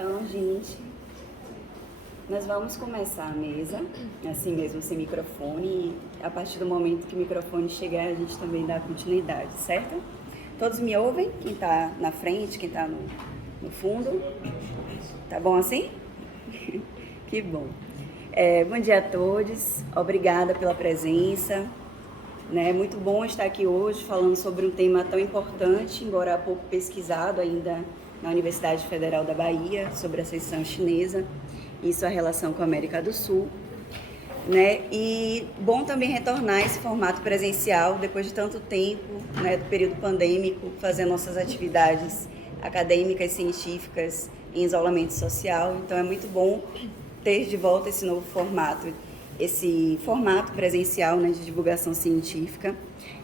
Então, gente, nós vamos começar a mesa, assim mesmo, sem microfone, e a partir do momento que o microfone chegar, a gente também dá continuidade, certo? Todos me ouvem? Quem está na frente, quem está no fundo? Tá bom assim? Que bom. Bom dia a todos, obrigada pela presença. É muito bom estar aqui hoje falando sobre um tema tão importante, embora há pouco pesquisado ainda na Universidade Federal da Bahia, sobre a ascensão chinesa e sua relação com a América do Sul. E bom também retornar esse formato presencial depois de tanto tempo, do período pandêmico, fazendo nossas atividades acadêmicas, científicas em isolamento social. Então é muito bom ter de volta esse novo formato, esse formato presencial de divulgação científica.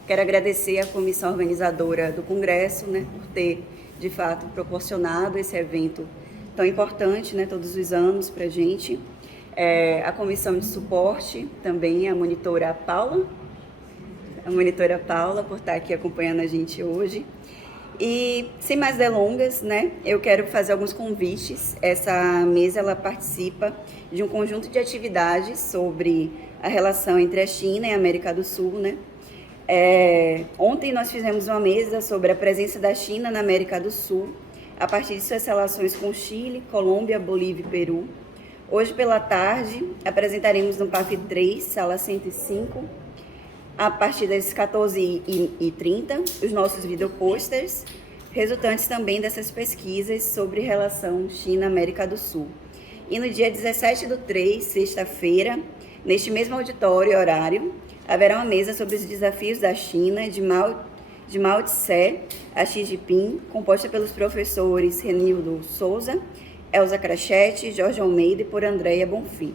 Quero agradecer à comissão organizadora do Congresso por ter, de fato, proporcionado esse evento tão importante todos os anos para a gente. A comissão de suporte também, a monitora Paula, por estar aqui acompanhando a gente hoje. E, sem mais delongas, eu quero fazer alguns convites. Essa mesa ela participa de um conjunto de atividades sobre a relação entre a China e a América do Sul. Ontem nós fizemos uma mesa sobre a presença da China na América do Sul, a partir de suas relações com Chile, Colômbia, Bolívia e Peru. Hoje pela tarde apresentaremos no PAF 3, sala 105, a partir das 14h30, os nossos videoposters, resultantes também dessas pesquisas sobre relação China-América do Sul. E no dia 17/3, sexta-feira, neste mesmo auditório e horário, haverá uma mesa sobre os desafios da China, de Mao Tse a Xi Jinping, composta pelos professores Renildo Souza, Elza Crachete, Jorge Almeida e por Andréia Bonfim.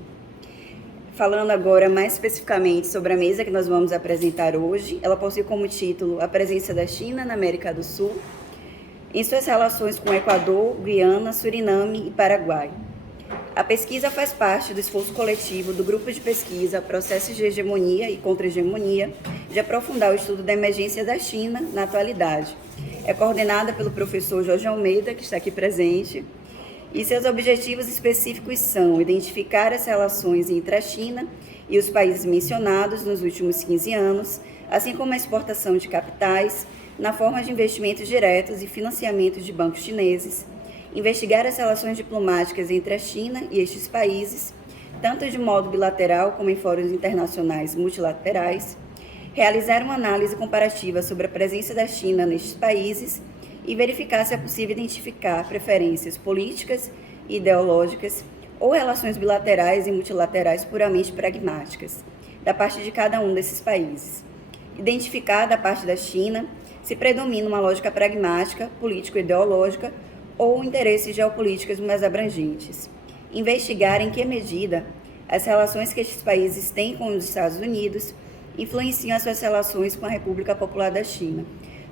Falando agora mais especificamente sobre a mesa que nós vamos apresentar hoje, ela possui como título A Presença da China na América do Sul, em suas relações com Equador, Guiana, Suriname e Paraguai. A pesquisa faz parte do esforço coletivo do Grupo de Pesquisa Processos de Hegemonia e Contra-Hegemonia de aprofundar o estudo da emergência da China na atualidade. É coordenada pelo professor Jorge Almeida, que está aqui presente, e seus objetivos específicos são identificar as relações entre a China e os países mencionados nos últimos 15 anos, assim como a exportação de capitais na forma de investimentos diretos e financiamento de bancos chineses, investigar as relações diplomáticas entre a China e estes países, tanto de modo bilateral como em fóruns internacionais multilaterais, realizar uma análise comparativa sobre a presença da China nestes países e verificar se é possível identificar preferências políticas e ideológicas ou relações bilaterais e multilaterais puramente pragmáticas da parte de cada um desses países. Identificar da parte da China se predomina uma lógica pragmática, político-ideológica ou interesses geopolíticos mais abrangentes. Investigar em que medida as relações que estes países têm com os Estados Unidos influenciam as suas relações com a República Popular da China.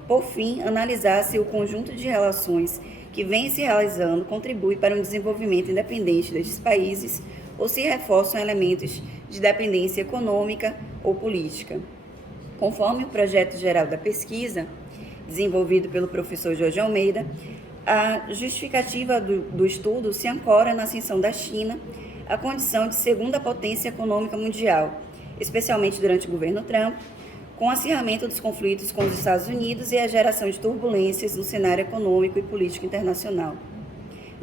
Por fim, analisar se o conjunto de relações que vem se realizando contribui para um desenvolvimento independente destes países ou se reforçam elementos de dependência econômica ou política. Conforme o projeto geral da pesquisa, desenvolvido pelo professor Jorge Almeida, a justificativa do estudo se ancora na ascensão da China à condição de segunda potência econômica mundial, especialmente durante o governo Trump, com o acirramento dos conflitos com os Estados Unidos e a geração de turbulências no cenário econômico e político internacional.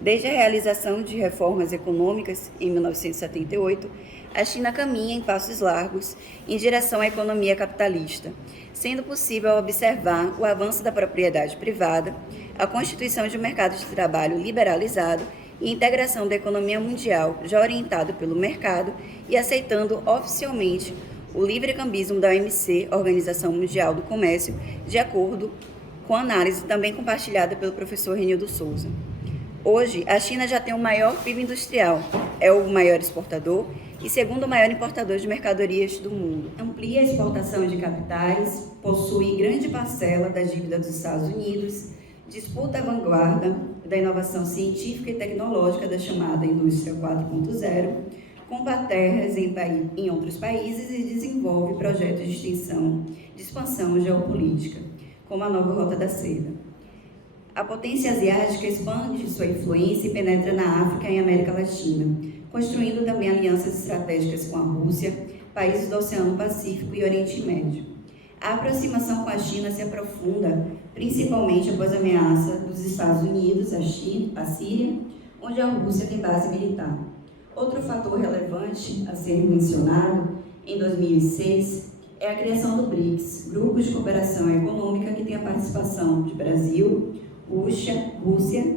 Desde a realização de reformas econômicas em 1978, a China caminha em passos largos em direção à economia capitalista, sendo possível observar o avanço da propriedade privada, a constituição de um mercado de trabalho liberalizado e integração da economia mundial já orientado pelo mercado e aceitando oficialmente o livre-cambismo da OMC, Organização Mundial do Comércio, de acordo com a análise também compartilhada pelo professor Renildo Souza. Hoje, a China já tem o maior PIB industrial, é o maior exportador e segundo maior importador de mercadorias do mundo. Amplia a exportação de capitais, possui grande parcela da dívida dos Estados Unidos, disputa a vanguarda da inovação científica e tecnológica da chamada Indústria 4.0, compra terras em outros países e desenvolve projetos de expansão geopolítica, como a nova Rota da Seda. A potência asiática expande sua influência e penetra na África e América Latina, construindo também alianças estratégicas com a Rússia, países do Oceano Pacífico e Oriente Médio. A aproximação com a China se aprofunda, principalmente após a ameaça dos Estados Unidos, a Síria, onde a Rússia tem base militar. Outro fator relevante a ser mencionado, em 2006, é a criação do BRICS, Grupo de Cooperação Econômica, que tem a participação de Brasil, Rússia,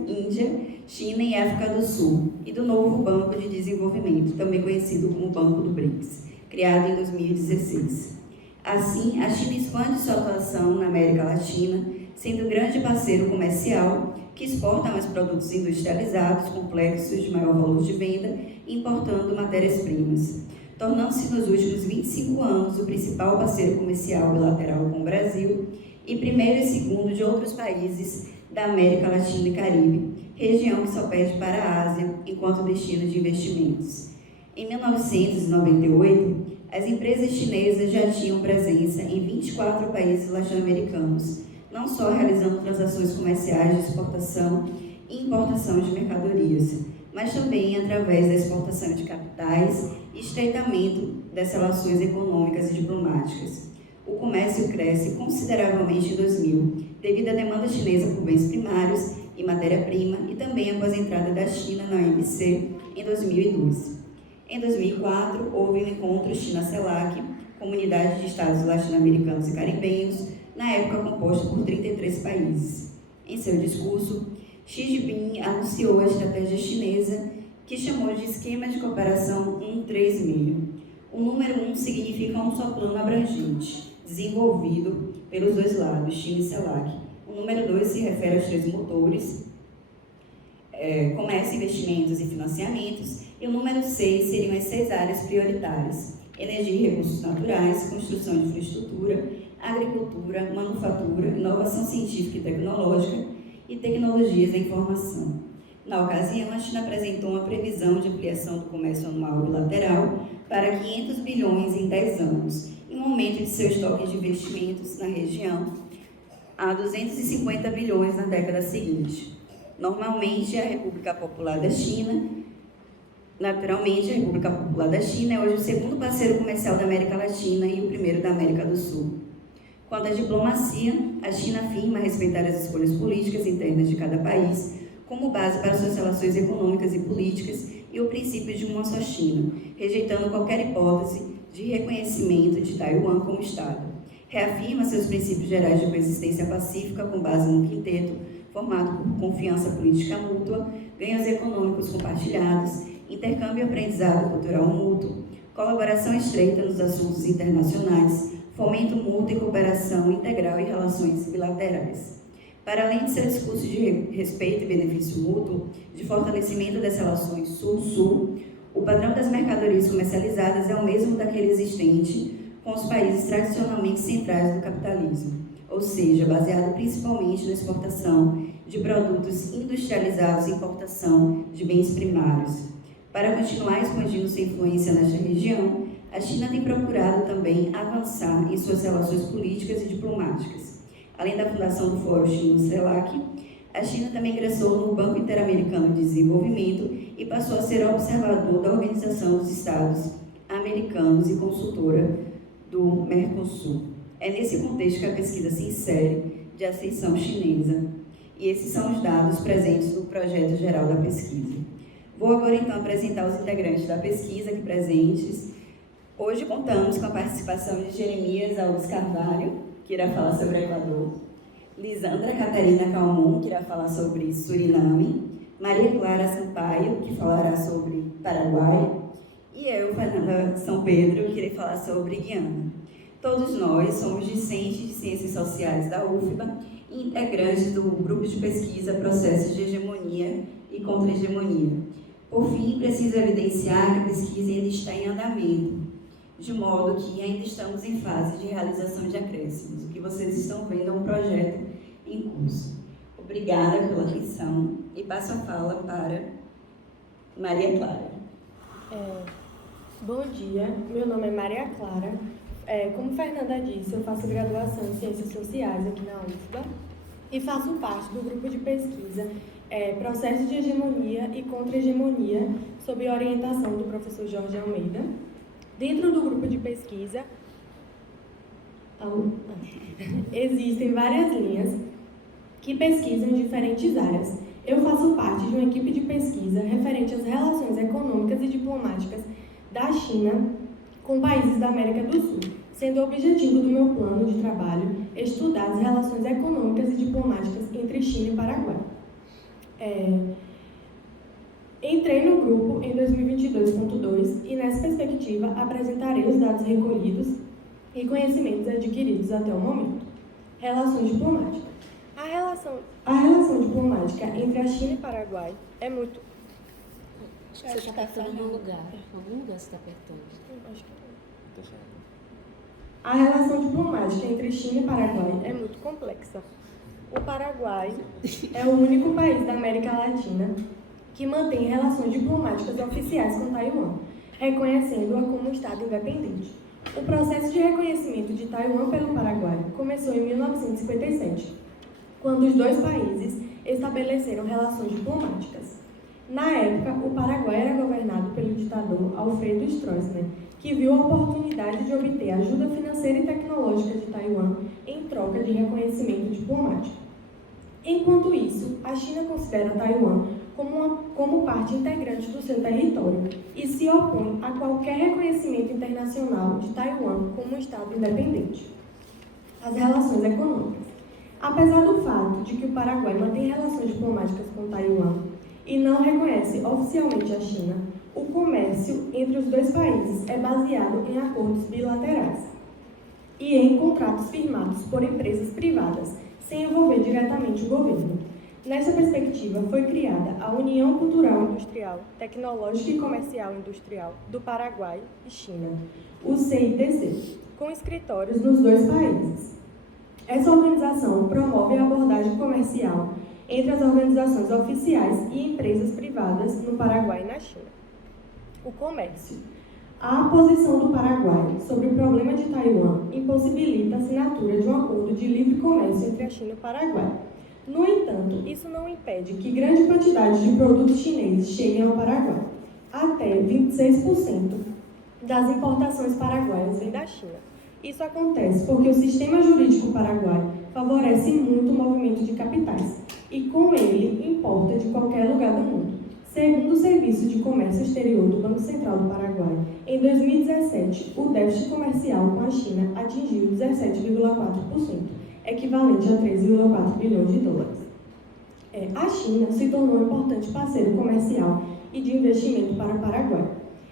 Índia, China e África do Sul, e do novo Banco de Desenvolvimento, também conhecido como Banco do BRICS, criado em 2016. Assim, a China expande sua atuação na América Latina, sendo um grande parceiro comercial que exporta mais produtos industrializados, complexos, de maior valor de venda, importando matérias-primas, tornando-se nos últimos 25 anos o principal parceiro comercial bilateral com o Brasil e primeiro e segundo de outros países da América Latina e Caribe, região que só perde para a Ásia enquanto destino de investimentos. Em 1998, as empresas chinesas já tinham presença em 24 países latino-americanos, não só realizando transações comerciais de exportação e importação de mercadorias, mas também através da exportação de capitais e estreitamento das relações econômicas e diplomáticas. O comércio cresce consideravelmente em 2000, devido à demanda chinesa por bens primários e matéria-prima e também após a entrada da China na OMC em 2012. Em 2004, houve o encontro China-CELAC, Comunidade de Estados Latino-Americanos e Caribenhos, na época composta por 33 países. Em seu discurso, Xi Jinping anunciou a estratégia chinesa, que chamou de Esquema de Cooperação 136. O número 1 significa um só plano abrangente, desenvolvido pelos dois lados, China e CELAC. O número 2 se refere aos três motores, comércio, investimentos e financiamentos, e o número 6 seriam as 6 áreas prioritárias: energia e recursos naturais, construção de infraestrutura, agricultura, manufatura, inovação científica e tecnológica e tecnologias da informação. Na ocasião, a China apresentou uma previsão de ampliação do comércio anual bilateral para 500 bilhões em 10 anos, em um aumento de seu estoque de investimentos na região a 250 bilhões na década seguinte. Naturalmente, a República Popular da China é hoje o segundo parceiro comercial da América Latina e o primeiro da América do Sul. Quanto à diplomacia, a China afirma respeitar as escolhas políticas internas de cada país como base para suas relações econômicas e políticas e o princípio de uma só China, rejeitando qualquer hipótese de reconhecimento de Taiwan como Estado. Reafirma seus princípios gerais de coexistência pacífica com base no quinteto, formado por confiança política mútua, ganhos econômicos compartilhados, intercâmbio e aprendizado cultural mútuo, colaboração estreita nos assuntos internacionais, fomento mútuo e cooperação integral e relações bilaterais. Para além de seu discurso de respeito e benefício mútuo, de fortalecimento das relações Sul-Sul, o padrão das mercadorias comercializadas é o mesmo daquele existente com os países tradicionalmente centrais do capitalismo, ou seja, baseado principalmente na exportação de produtos industrializados e importação de bens primários. Para continuar expandindo sua influência nesta região, a China tem procurado também avançar em suas relações políticas e diplomáticas. Além da fundação do Fórum China-CELAC, a China também ingressou no Banco Interamericano de Desenvolvimento e passou a ser observador da Organização dos Estados Americanos e consultora do Mercosul. É nesse contexto que a pesquisa se insere de ascensão chinesa, e esses são os dados presentes no projeto geral da pesquisa. Vou agora então apresentar os integrantes da pesquisa aqui presentes. Hoje contamos com a participação de Jeremias Alves Carvalho, que irá falar sobre Equador, Lisandra Catarina Calmon, que irá falar sobre Suriname, Maria Clara Sampaio, que falará sobre Paraguai, e eu, Fernanda São Pedro, que irei falar sobre Guiana. Todos nós somos discentes de Ciências Sociais da UFBA e integrantes do grupo de pesquisa Processos de Hegemonia e Contra-Hegemonia. Por fim, preciso evidenciar que a pesquisa ainda está em andamento, de modo que ainda estamos em fase de realização de acréscimos. O que vocês estão vendo é um projeto em curso. Obrigada pela atenção e passo a fala para Maria Clara. Bom dia, meu nome é Maria Clara. Como Fernanda disse, eu faço graduação em Ciências Sociais aqui na UFBA e faço parte do grupo de pesquisa Processo de Hegemonia e Contra-Hegemonia, sob orientação do professor Jorge Almeida. Dentro do grupo de pesquisa, existem várias linhas que pesquisam diferentes áreas. Eu faço parte de uma equipe de pesquisa referente às relações econômicas e diplomáticas da China com países da América do Sul, sendo o objetivo do meu plano de trabalho estudar as relações econômicas e diplomáticas entre China e Paraguai. Entrei no grupo em 2022.2 e, nessa perspectiva, apresentarei os dados recolhidos e conhecimentos adquiridos até o momento. Relações diplomáticas. A relação diplomática entre a China e Paraguai é muito... Acho que você está apertando em algum lugar. Algum lugar você está apertando. Acho que não. A relação diplomática entre China e Paraguai é muito complexa. O Paraguai é o único país da América Latina que mantém relações diplomáticas oficiais com Taiwan, reconhecendo-a como um Estado independente. O processo de reconhecimento de Taiwan pelo Paraguai começou em 1957, quando os dois países estabeleceram relações diplomáticas. Na época, o Paraguai era governado pelo ditador Alfredo Stroessner, que viu a oportunidade de obter ajuda financeira e tecnológica de Taiwan em troca de diplomático. Enquanto isso, a China considera Taiwan como parte integrante do seu território e se opõe a qualquer reconhecimento internacional de Taiwan como um Estado independente. As relações econômicas. Apesar do fato de que o Paraguai mantém relações diplomáticas com Taiwan e não reconhece oficialmente a China, o comércio entre os dois países é baseado em acordos bilaterais e em contratos firmados por empresas privadas, sem envolver diretamente o governo. Nessa perspectiva, foi criada a União Cultural Industrial, Tecnológica e Comercial Industrial do Paraguai e China, o CITC, com escritórios nos dois países. Essa organização promove a abordagem comercial entre as organizações oficiais e empresas privadas no Paraguai e na China. O comércio. A posição do Paraguai sobre o problema de Taiwan impossibilita a assinatura de um acordo de livre comércio entre a China e o Paraguai. No entanto, isso não impede que grande quantidade de produtos chineses cheguem ao Paraguai. Até 26% das importações paraguaias vêm da China. Isso acontece porque o sistema jurídico paraguai favorece muito o movimento de capitais e, com ele, importa de qualquer lugar do mundo. Segundo o Serviço de Comércio Exterior do Banco Central do Paraguai, em 2017, o déficit comercial com a China atingiu 17,4%, equivalente a 13,4 bilhões de dólares. A China se tornou um importante parceiro comercial e de investimento para o Paraguai.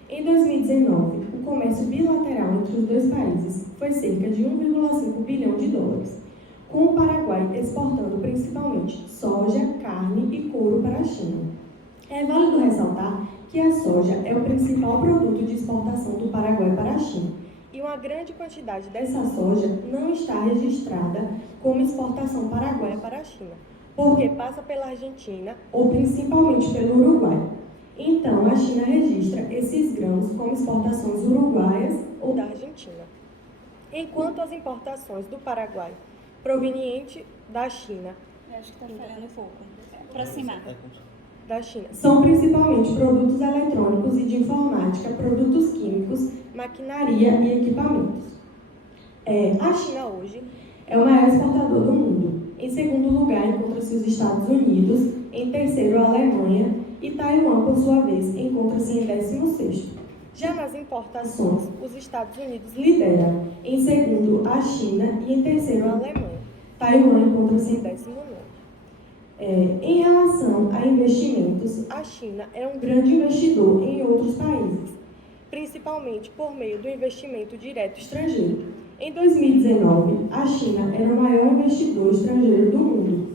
Em 2019, o comércio bilateral entre os dois países foi cerca de 1,5 bilhão de dólares, com o Paraguai exportando principalmente soja, carne e couro para a China. É válido ressaltar que a soja é o principal produto de exportação do Paraguai para a China, e uma grande quantidade dessa soja não está registrada como exportação paraguaia para a China, porque passa pela Argentina ou principalmente pelo Uruguai. Então, a China registra esses grãos como exportações uruguaias ou da Argentina. Enquanto as importações do Paraguai, proveniente da China, acho que está falhando um pouco. Aproximar. Da China, são principalmente produtos eletrônicos e de informática, produtos químicos, maquinaria e equipamentos. A China hoje é o maior exportador do mundo. Em segundo lugar, encontra-se os Estados Unidos, em terceiro, a Alemanha, e Taiwan, por sua vez, encontra-se em 16º. Já nas importações, os Estados Unidos lidera, em segundo, a China e em terceiro, a Alemanha. Taiwan encontra-se em 19º. Em relação a investimentos, a China é um grande investidor em outros países, principalmente por meio do investimento direto estrangeiro. Em 2019, a China era o maior investidor estrangeiro do mundo,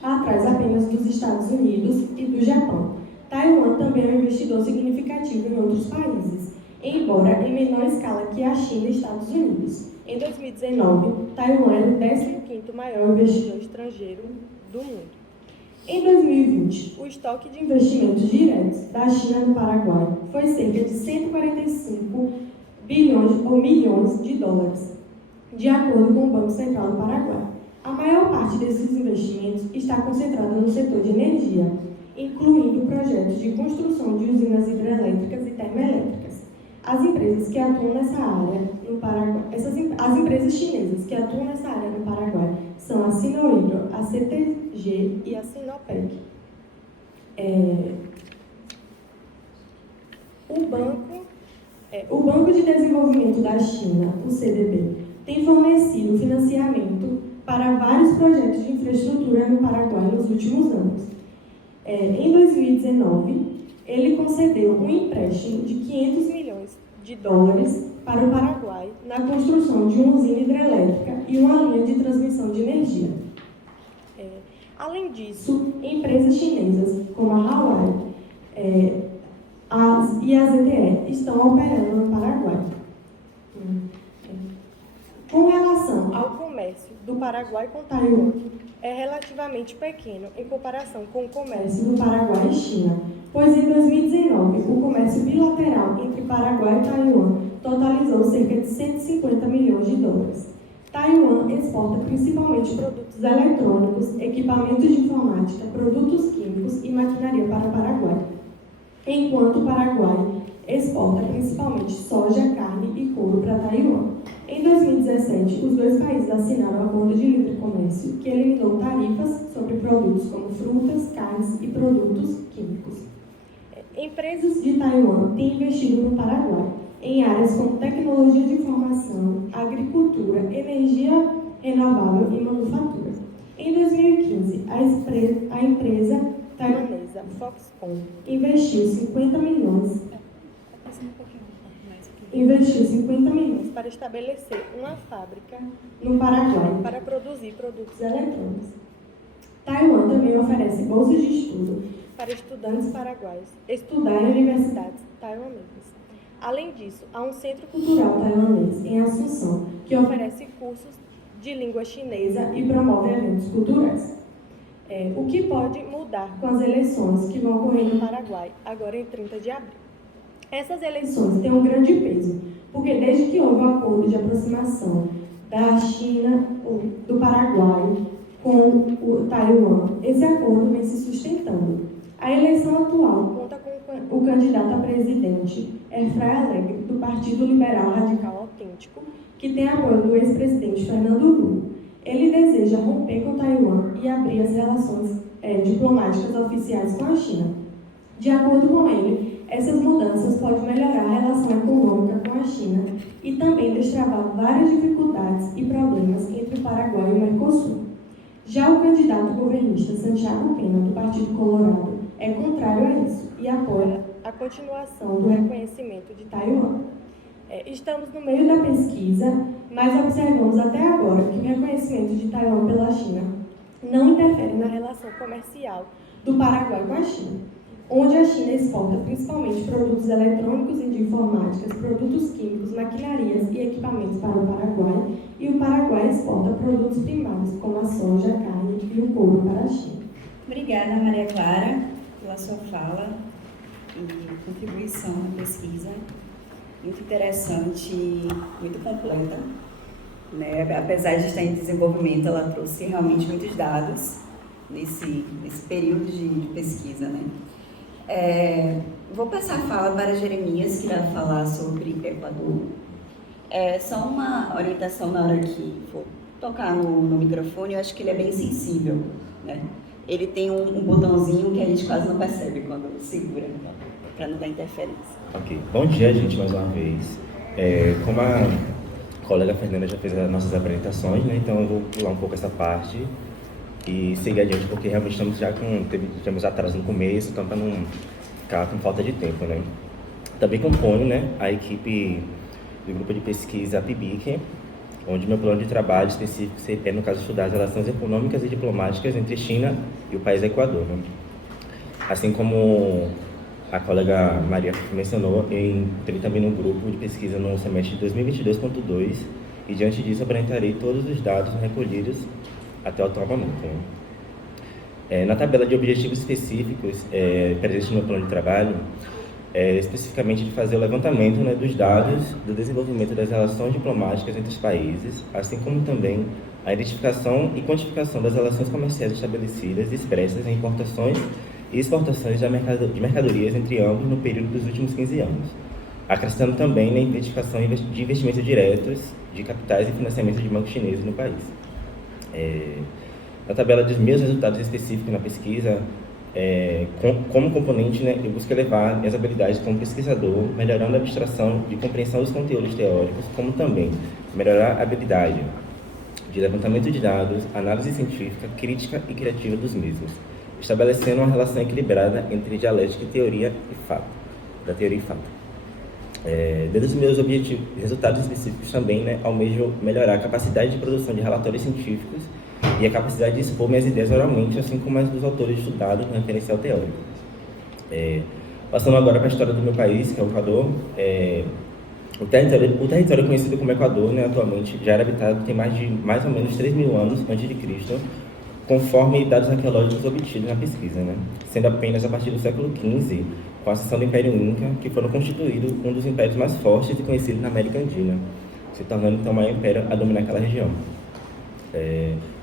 atrás apenas dos Estados Unidos e do Japão. Taiwan também é um investidor significativo em outros países, embora em menor escala que a China e Estados Unidos. Em 2019, Taiwan era o 15º maior investidor estrangeiro do mundo. Em 2020, o estoque de investimentos diretos da China no Paraguai foi cerca de 145 bilhões ou milhões de dólares, de acordo com o Banco Central do Paraguai. A maior parte desses investimentos está concentrada no setor de energia, incluindo projetos de construção de usinas hidrelétricas e termoelétricas. As empresas que atuam nessa área no Paraguai, as empresas chinesas que atuam nessa área no Paraguai são a Sinohydro, a CTG e a Sinopec. O Banco de Desenvolvimento da China, o CDB, tem fornecido financiamento para vários projetos de infraestrutura no Paraguai nos últimos anos. Em 2019, ele concedeu um empréstimo de 500 milhões de dólares para o Paraguai na construção de uma usina hidrelétrica e uma linha de transmissão de energia. Além disso, empresas chinesas como a Huawei e a ZTE estão operando no Paraguai. Com relação ao comércio do Paraguai com Taiwan, é relativamente pequeno em comparação com o comércio do Paraguai e China, pois em 2019 o comércio bilateral entre Paraguai e Taiwan totalizou cerca de 150 milhões de dólares. Taiwan exporta principalmente produtos eletrônicos, equipamentos de informática, produtos químicos e maquinaria para o Paraguai, enquanto o Paraguai exporta principalmente soja, carne e couro para Taiwan. Em 2017, os dois países assinaram um acordo de livre comércio que eliminou tarifas sobre produtos como frutas, carnes e produtos químicos. Empresas de Taiwan têm investido no Paraguai em áreas como tecnologia de informação, agricultura, energia renovável e manufatura. Em 2015, a empresa taiwanesa Foxconn investiu 50 milhões para estabelecer uma fábrica no Paraguai para produzir produtos eletrônicos. Taiwan também oferece bolsas de estudo para estudantes paraguaios estudar em universidades taiwanesas. Além disso, há um centro cultural taiwanês em Assunção que oferece cursos de língua chinesa e promove eventos culturais. O que pode mudar com as eleições que vão ocorrer no Paraguai, agora em 30 de abril. Essas eleições têm um grande peso, porque desde que houve um acordo de aproximação da China, do Paraguai, com o Taiwan, esse acordo vem se sustentando. A eleição atual conta com o candidato a presidente, Efraim Alegre, do Partido Liberal Radical Autêntico, que tem apoio do ex-presidente Fernando Lula. Ele deseja romper com Taiwan e abrir as relações diplomáticas oficiais com a China. De acordo com ele, essas mudanças podem melhorar a relação econômica com a China e também destravar várias dificuldades e problemas entre o Paraguai e o Mercosul. Já o candidato governista Santiago Pena, do Partido Colorado, é contrário a isso e apoia a continuação do reconhecimento de Taiwan. Estamos no meio da pesquisa, mas observamos até agora que o reconhecimento de Taiwan pela China não interfere na relação comercial do Paraguai com a China, onde a China exporta principalmente produtos eletrônicos e de informática, produtos químicos, maquinarias e equipamentos para o Paraguai, e o Paraguai exporta produtos primários, como a soja, a carne e o couro para a China. Obrigada, Maria Clara, pela sua fala e contribuição na pesquisa. Muito interessante, muito completa, né? Apesar de estar em desenvolvimento, ela trouxe realmente muitos dados nesse período de pesquisa, né? Vou passar a fala para Jeremias, que vai falar sobre Equador. Só uma orientação na hora que for tocar no microfone, eu acho que ele é bem sensível, né? Ele tem um botãozinho que a gente quase não percebe quando segura, para não dar interferência. Ok. Bom dia, gente, mais uma vez. Como a colega Fernanda já fez as nossas apresentações, né, então eu vou pular um pouco essa parte e seguir adiante, porque realmente estamos já tivemos atraso no começo, então para não ficar com falta de tempo, né. Também componho, né, a equipe do grupo de pesquisa PIBIC, onde meu plano de trabalho específico é, no caso, estudar as relações econômicas e diplomáticas entre China e o país Equador, né. Assim como a colega Maria mencionou, eu entrei também no grupo de pesquisa no semestre de 2022.2 e diante disso apresentarei todos os dados recolhidos até o atual momento. Na tabela de objetivos específicos presentes no meu plano de trabalho, especificamente de fazer o levantamento, né, dos dados do desenvolvimento das relações diplomáticas entre os países, assim como também a identificação e quantificação das relações comerciais estabelecidas e expressas em importações e exportações de mercadorias entre ambos no período dos últimos 15 anos, acrescentando também na identificação de investimentos diretos de capitais e financiamento de bancos chineses no país. Na tabela dos meus resultados específicos na pesquisa, como componente, né, eu busco elevar minhas habilidades como pesquisador, melhorando a abstração de compreensão dos conteúdos teóricos, como também melhorar a habilidade de levantamento de dados, análise científica, crítica e criativa dos mesmos, estabelecendo uma relação equilibrada entre dialética e teoria e fato, da teoria e fato. Dentro dos meus resultados específicos também, né, almejo melhorar a capacidade de produção de relatórios científicos e a capacidade de expor minhas ideias oralmente, assim como as dos autores estudados no referencial teórico. Passando agora para a história do meu país, que é o Equador. O território conhecido como Equador, né, atualmente já era habitado tem mais ou menos 3.000 anos antes de Cristo, conforme dados arqueológicos obtidos na pesquisa, né, sendo apenas a partir do século XV, com a ascensão do Império Inca, que foram constituídos um dos impérios mais fortes e conhecidos na América Andina, se tornando então o maior império a dominar aquela região.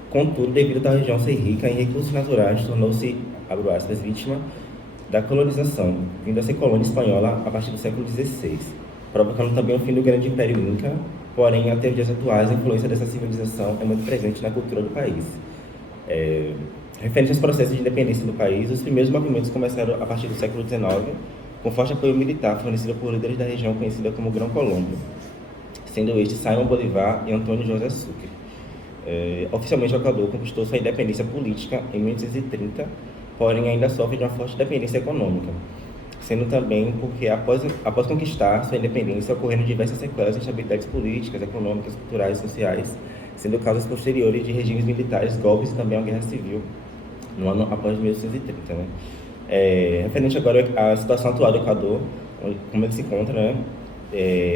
Contudo, devido a tal região ser rica em recursos naturais, tornou-se, abro aspas, vítima da colonização, vindo a ser colônia espanhola a partir do século XVI, provocando também o fim do grande Império Inca, porém, até os dias atuais, a influência dessa civilização é muito presente na cultura do país. Referente aos processos de independência do país, os primeiros movimentos começaram a partir do século XIX, com forte apoio militar fornecido por líderes da região conhecida como Grão Colômbia, sendo este Simão Bolívar e Antônio José Sucre. Oficialmente, o Equador conquistou sua independência política em 1830, porém ainda sofre de uma forte dependência econômica, sendo também porque, após conquistar sua independência, ocorreram diversas sequelas de instabilidades políticas, econômicas, culturais e sociais, sendo causas posteriores de regimes militares, golpes e também uma guerra civil, no ano após 1830. Né? Referente agora à situação atual do Equador, como ele se encontra, né?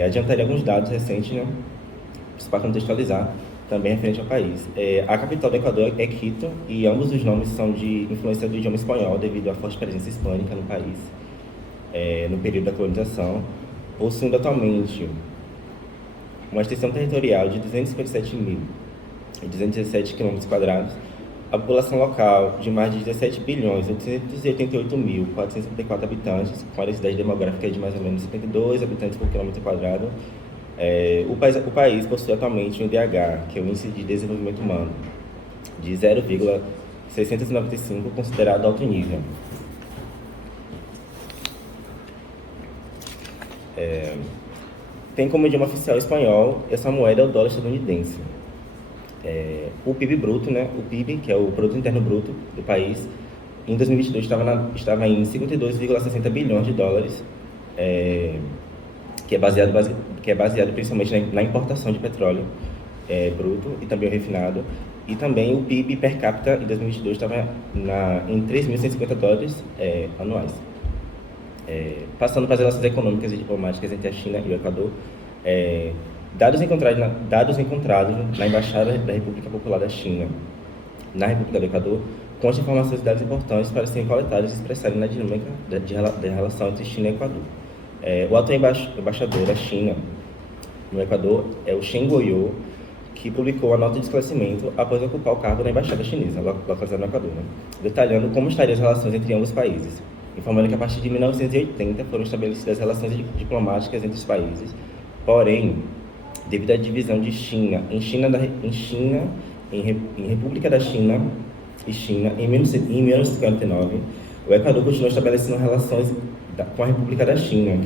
Adiantaria alguns dados recentes, né? Para contextualizar, também referente ao país. A capital do Equador é Quito, e ambos os nomes são de influência do idioma espanhol, devido à forte presença hispânica no país, no período da colonização, possuindo atualmente uma extensão territorial de 257.217 km², a população local de mais de 17.888.454 habitantes, com a densidade demográfica de mais ou menos 72 habitantes por km². O país possui atualmente um IDH, que é o Índice de Desenvolvimento Humano, de 0,695, considerado alto nível. Tem como idioma oficial espanhol, essa moeda é o dólar estadunidense. O PIB bruto, né, o PIB, que é o Produto Interno Bruto do país, em 2022 estava em 52,60 bilhões de dólares, que é baseado principalmente na importação de petróleo bruto e também o refinado. E também o PIB per capita em 2022 estava em 3.150 dólares anuais. Passando para as relações econômicas e diplomáticas entre a China e o Equador, dados encontrados na Embaixada da República Popular da China na República do Equador constam informações e dados importantes para serem coletados e expressarem na dinâmica da relação entre China e Equador. O atual embaixador da China no Equador é o Shen Guoyou, que publicou a nota de esclarecimento após ocupar o cargo na embaixada chinesa, localizada no Equador, né, detalhando como estariam as relações entre ambos os países, informando que a partir de 1980 foram estabelecidas relações diplomáticas entre os países, porém, devido à divisão de China em República da China e China em 1949, o Equador continuou estabelecendo relações com a República da China,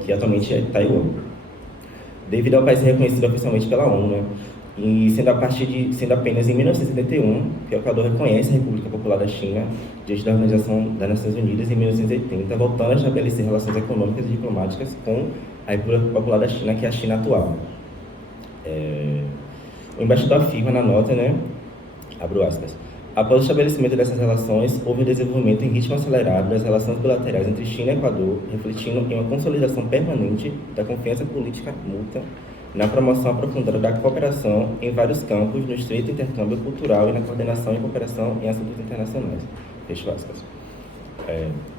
que atualmente é Taiwan, devido ao país ser reconhecido oficialmente pela ONU, né? E sendo apenas em 1971 que o Equador reconhece a República Popular da China diante da Organização das Nações Unidas em 1980, voltando a estabelecer relações econômicas e diplomáticas com a República Popular da China, que é a China atual. O embaixador afirma na nota, né, abro aspas, após o estabelecimento dessas relações, houve um desenvolvimento em ritmo acelerado das relações bilaterais entre China e Equador, refletindo em uma consolidação permanente da confiança política mútua, na promoção aprofundada da cooperação em vários campos, no estreito intercâmbio cultural e na coordenação e cooperação em assuntos internacionais. Fecho aspas.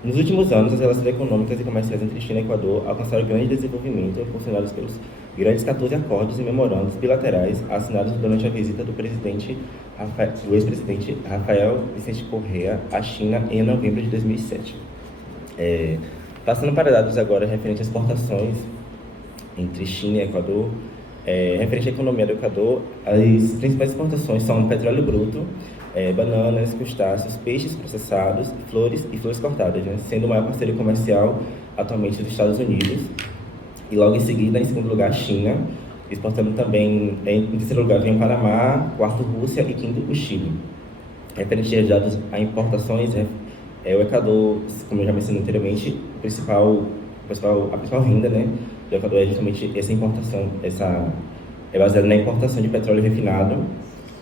Nos últimos anos, as relações econômicas e comerciais entre China e Equador alcançaram grande desenvolvimento, impulsionados pelos grandes 14 acordos e memorandos bilaterais assinados durante a visita do ex-presidente Rafael Vicente Correa à China em novembro de 2007. Passando para dados agora referentes às exportações entre China e Equador, referente à economia do Equador, as principais exportações são petróleo bruto, bananas, crustáceos, peixes processados, flores e flores cortadas, né? Sendo o maior parceiro comercial atualmente dos Estados Unidos. E logo em seguida, em segundo lugar, a China, exportando também, em terceiro lugar, vem o Panamá, quarto, Rússia e quinto, o Chile. Referente a importações, o Equador, como eu já mencionei anteriormente, a principal renda, né, do Equador é justamente essa importação, é baseada na importação de petróleo refinado,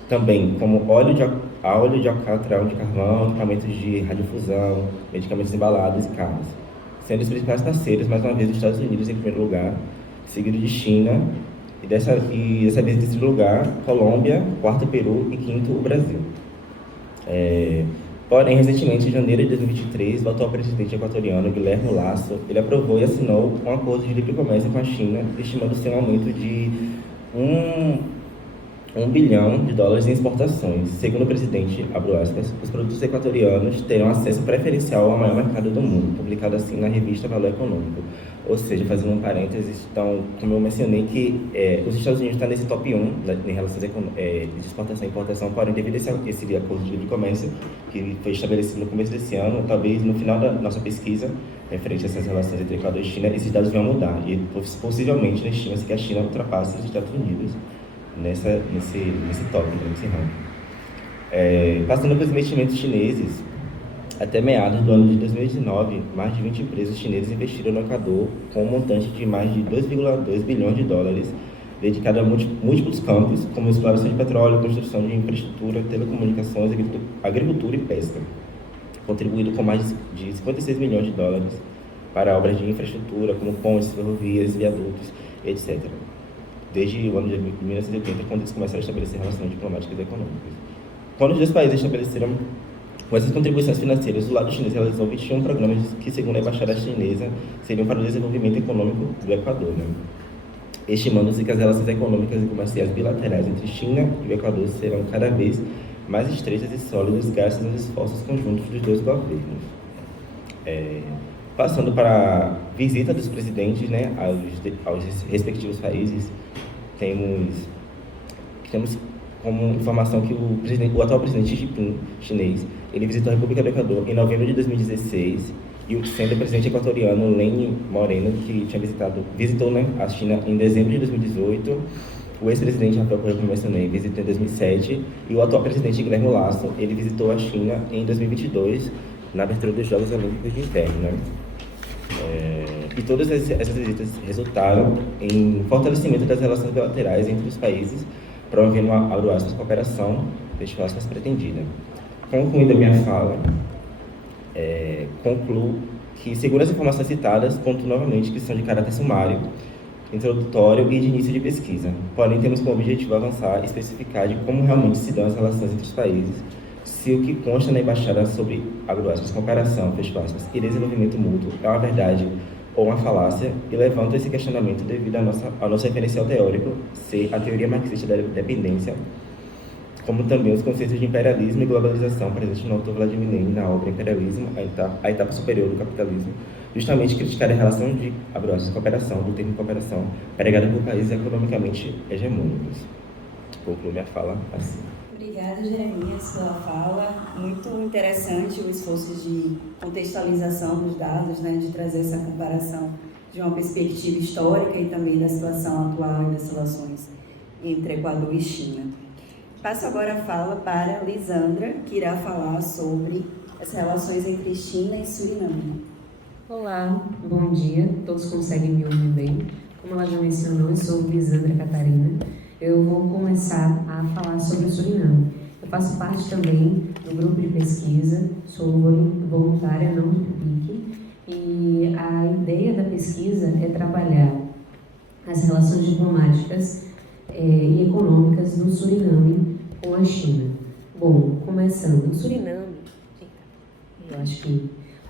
também como óleo de alcatrão de carvão, equipamentos de radiodifusão, medicamentos embalados e carros, sendo os principais parceiros, mais uma vez, dos Estados Unidos em primeiro lugar, seguido de China, e dessa vez em terceiro lugar, Colômbia, quarto, Peru e quinto, o Brasil. Porém, recentemente, em janeiro de 2023, o atual presidente equatoriano, Guilherme Lasso, ele aprovou e assinou um acordo de livre comércio com a China, estimando-se um aumento de $1 bilhão em exportações. Segundo o presidente, abro aspas, os produtos equatorianos terão acesso preferencial ao maior mercado do mundo, publicado assim na revista Valor Econômico. Ou seja, fazendo um parênteses, então, como eu mencionei, que os Estados Unidos estão nesse top 1 em relações de exportação e importação, porém, devido a esse acordo de livre comércio, que foi estabelecido no começo desse ano, talvez no final da nossa pesquisa, referente a essas relações entre Equador e China, esses dados vão mudar. E possivelmente, estima-se que a China ultrapasse os Estados Unidos nesse tópico, nesse ramo. Passando para os investimentos chineses, até meados do ano de 2019, mais de 20 empresas chinesas investiram no Equador com um montante de mais de $2,2 bilhões, dedicado a múltiplos campos, como exploração de petróleo, construção de infraestrutura, telecomunicações, agricultura e pesca, contribuindo com mais de $56 milhões para obras de infraestrutura, como pontes, ferrovias, viadutos, etc., desde o ano de 1980, quando eles começaram a estabelecer relações diplomáticas e econômicas. Quando os dois países estabeleceram com essas contribuições financeiras, o lado chinês realizou 21 programas que, segundo a embaixada chinesa, seriam para o desenvolvimento econômico do Equador, né? Estimando-se que as relações econômicas e comerciais bilaterais entre China e o Equador serão cada vez mais estreitas e sólidas graças aos esforços conjuntos dos dois governos. Passando para a visita dos presidentes, né, aos respectivos países, temos como informação que o atual presidente Xi Jinping, chinês, ele visitou a República do Equador em novembro de 2016, e sendo o presidente equatoriano Lenín Moreno, que visitou, né, a China em dezembro de 2018, o ex-presidente Rafael Correa, como eu mencionei, visitou em 2007, e o atual presidente Guilherme Lasso, ele visitou a China em 2022, na abertura dos Jogos Olímpicos de Inverno, né? E todas essas visitas resultaram em fortalecimento das relações bilaterais entre os países, promovendo uma, abro aspas, cooperação, fecho aspas, pretendida. Concluindo a minha fala, concluo que, segundo as informações citadas, conto novamente que são de caráter sumário, introdutório e de início de pesquisa. Porém, temos como objetivo avançar e especificar de como realmente se dão as relações entre os países, se o que consta na embaixada sobre, abro aspas, cooperação, fecho aspas, e desenvolvimento mútuo é uma verdade ou uma falácia, e levanto esse questionamento devido ao nosso referencial teórico ser a teoria marxista da dependência, como também os conceitos de imperialismo e globalização presentes no autor Vladimir Lenin na obra Imperialismo, a etapa superior do capitalismo, justamente criticar a relação de, abro aspas, cooperação, do termo cooperação, pregada por países economicamente hegemônicos. Concluo minha fala assim. Obrigada, Jeremias, pela fala. Muito interessante o esforço de contextualização dos dados, né, de trazer essa comparação de uma perspectiva histórica e também da situação atual e das relações entre Equador e China. Passo agora a fala para Lisandra, que irá falar sobre as relações entre China e Suriname. Olá, bom dia. Todos conseguem me ouvir bem? Como ela já mencionou, eu sou Lisandra Catarina. Eu vou começar a falar sobre o Suriname. Eu faço parte também do grupo de pesquisa, sou voluntária não do PIC, e a ideia da pesquisa é trabalhar as relações diplomáticas e econômicas do Suriname com a China. Bom, começando, o Suriname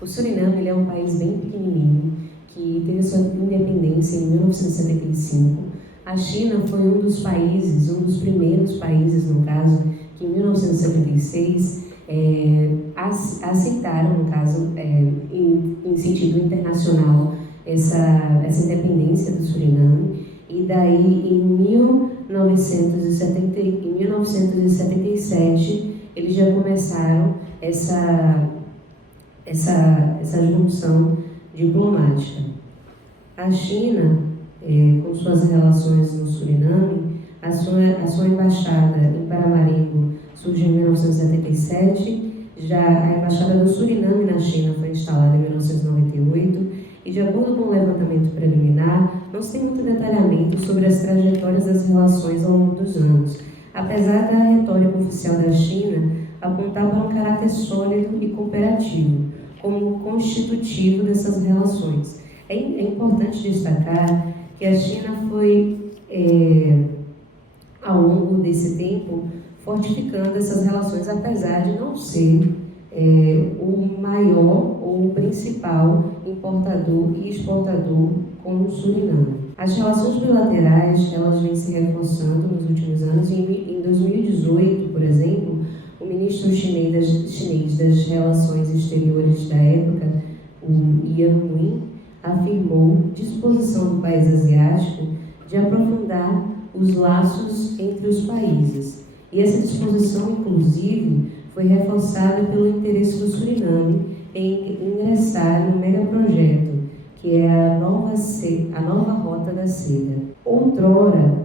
O Suriname ele é um país bem pequenininho, que teve sua independência em 1975. A China foi um dos países, um dos primeiros países, no caso, que em 1976 aceitaram, no caso, em sentido internacional, essa independência do Suriname. E daí, em 1977, eles já começaram essa junção diplomática. A China, com suas relações no Suriname, a sua embaixada em Paramaribo surgiu em 1977, já a embaixada do Suriname na China foi instalada em 1998, e de acordo com o levantamento preliminar, não se tem muito detalhamento sobre as trajetórias das relações ao longo dos anos, apesar da retórica oficial da China apontar para um caráter sólido e cooperativo, como constitutivo dessas relações. É importante destacar que a China foi, ao longo desse tempo, fortificando essas relações, apesar de não ser o maior ou o principal importador e exportador com o Suriname. As relações bilaterais, elas vêm se reforçando nos últimos anos. Em 2018, por exemplo, o ministro chinês das Relações Exteriores da época, o Yang Win, afirmou disposição do país asiático de aprofundar os laços entre os países. E essa disposição, inclusive, foi reforçada pelo interesse do Suriname em ingressar no megaprojeto, que é a nova Rota da Seda. Outrora,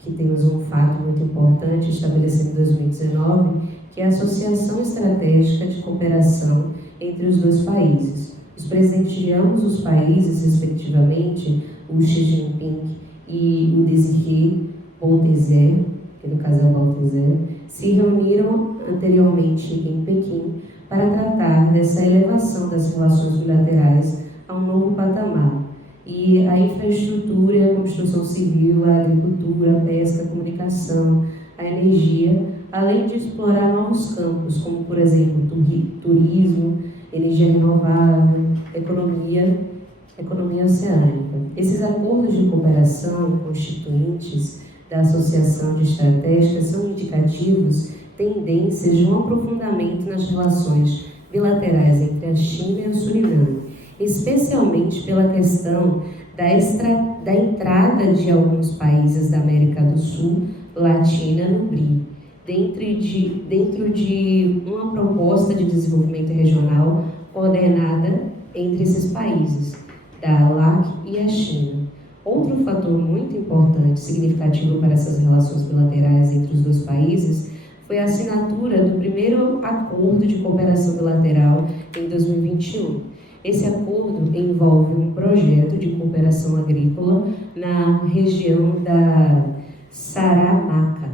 que temos um fato muito importante estabelecido em 2019, que é a Associação Estratégica de Cooperação entre os dois países. Os presidentes de ambos os países, respectivamente, o Xi Jinping e o Désiré Bouterse, que no caso é o Bouterse, se reuniram anteriormente em Pequim para tratar dessa elevação das relações bilaterais a um novo patamar. E a infraestrutura, a construção civil, a agricultura, a pesca, a comunicação, a energia, além de explorar novos campos, como, por exemplo, turismo, energia renovável, economia oceânica. Esses acordos de cooperação constituintes da Associação de Estratégicas são indicativos tendências de um aprofundamento nas relações bilaterais entre a China e o Suriname, especialmente pela questão da entrada de alguns países da América do Sul Latina no BRI, dentro de uma proposta de desenvolvimento regional coordenada entre esses países, da LAC e a China. Outro fator muito importante, significativo para essas relações bilaterais entre os dois países, foi a assinatura do primeiro acordo de cooperação bilateral em 2021. Esse acordo envolve um projeto de cooperação agrícola na região da Saramacca,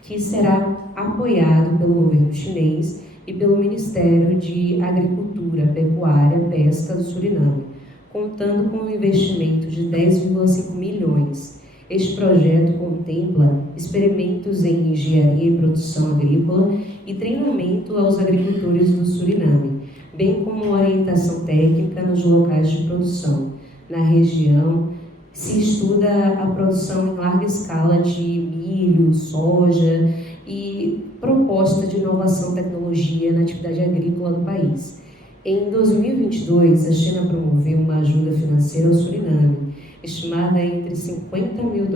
que será apoiado pelo governo chinês e pelo Ministério de Agricultura, Pecuária e Pesca do Suriname, contando com um investimento de 10,5 milhões. Este projeto contempla experimentos em engenharia e produção agrícola e treinamento aos agricultores do Suriname, bem como orientação técnica nos locais de produção. Na região, se estuda a produção em larga escala de milho, soja e proposta de inovação e tecnologia na atividade agrícola do país. Em 2022, a China promoveu uma ajuda financeira ao Suriname, estimada entre $50 mil,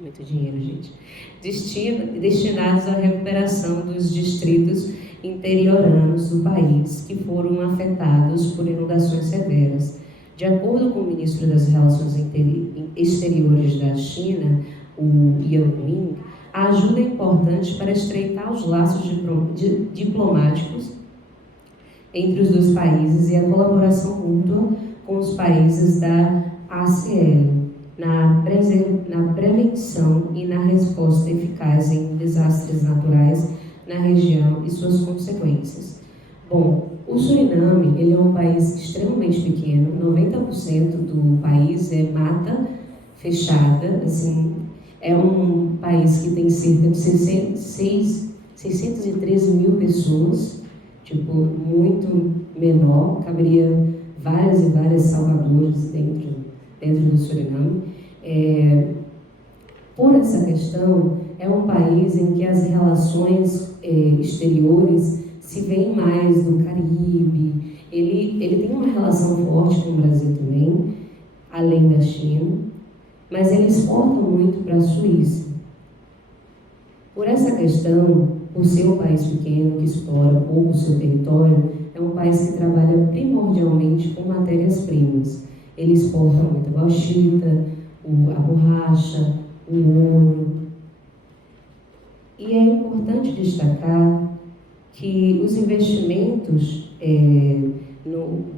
muito dinheiro, gente, destinados à recuperação dos distritos interioranos do país que foram afetados por inundações severas. De acordo com o ministro das Relações Exteriores da China, o Yang Win, a ajuda é importante para estreitar os laços diplomáticos entre os dois países e a colaboração mútua com os países da ACL na prevenção e na resposta eficaz em desastres naturais na região e suas consequências. Bom, o Suriname ele é um país extremamente pequeno, 90% do país é mata fechada, assim, é um país que tem cerca de 613 mil pessoas tipo, muito menor, caberia várias e várias Salvadores dentro do Suriname. Por essa questão, é um país em que as relações exteriores se veem mais no Caribe. Ele tem uma relação forte com o Brasil também, além da China, mas ele exporta muito para a Suíça. Por essa questão, por ser um país pequeno que explora pouco o seu território, é um país que trabalha primordialmente com matérias-primas. Ele exporta muito a bauxita, a borracha, o ouro. E é importante destacar que os investimentos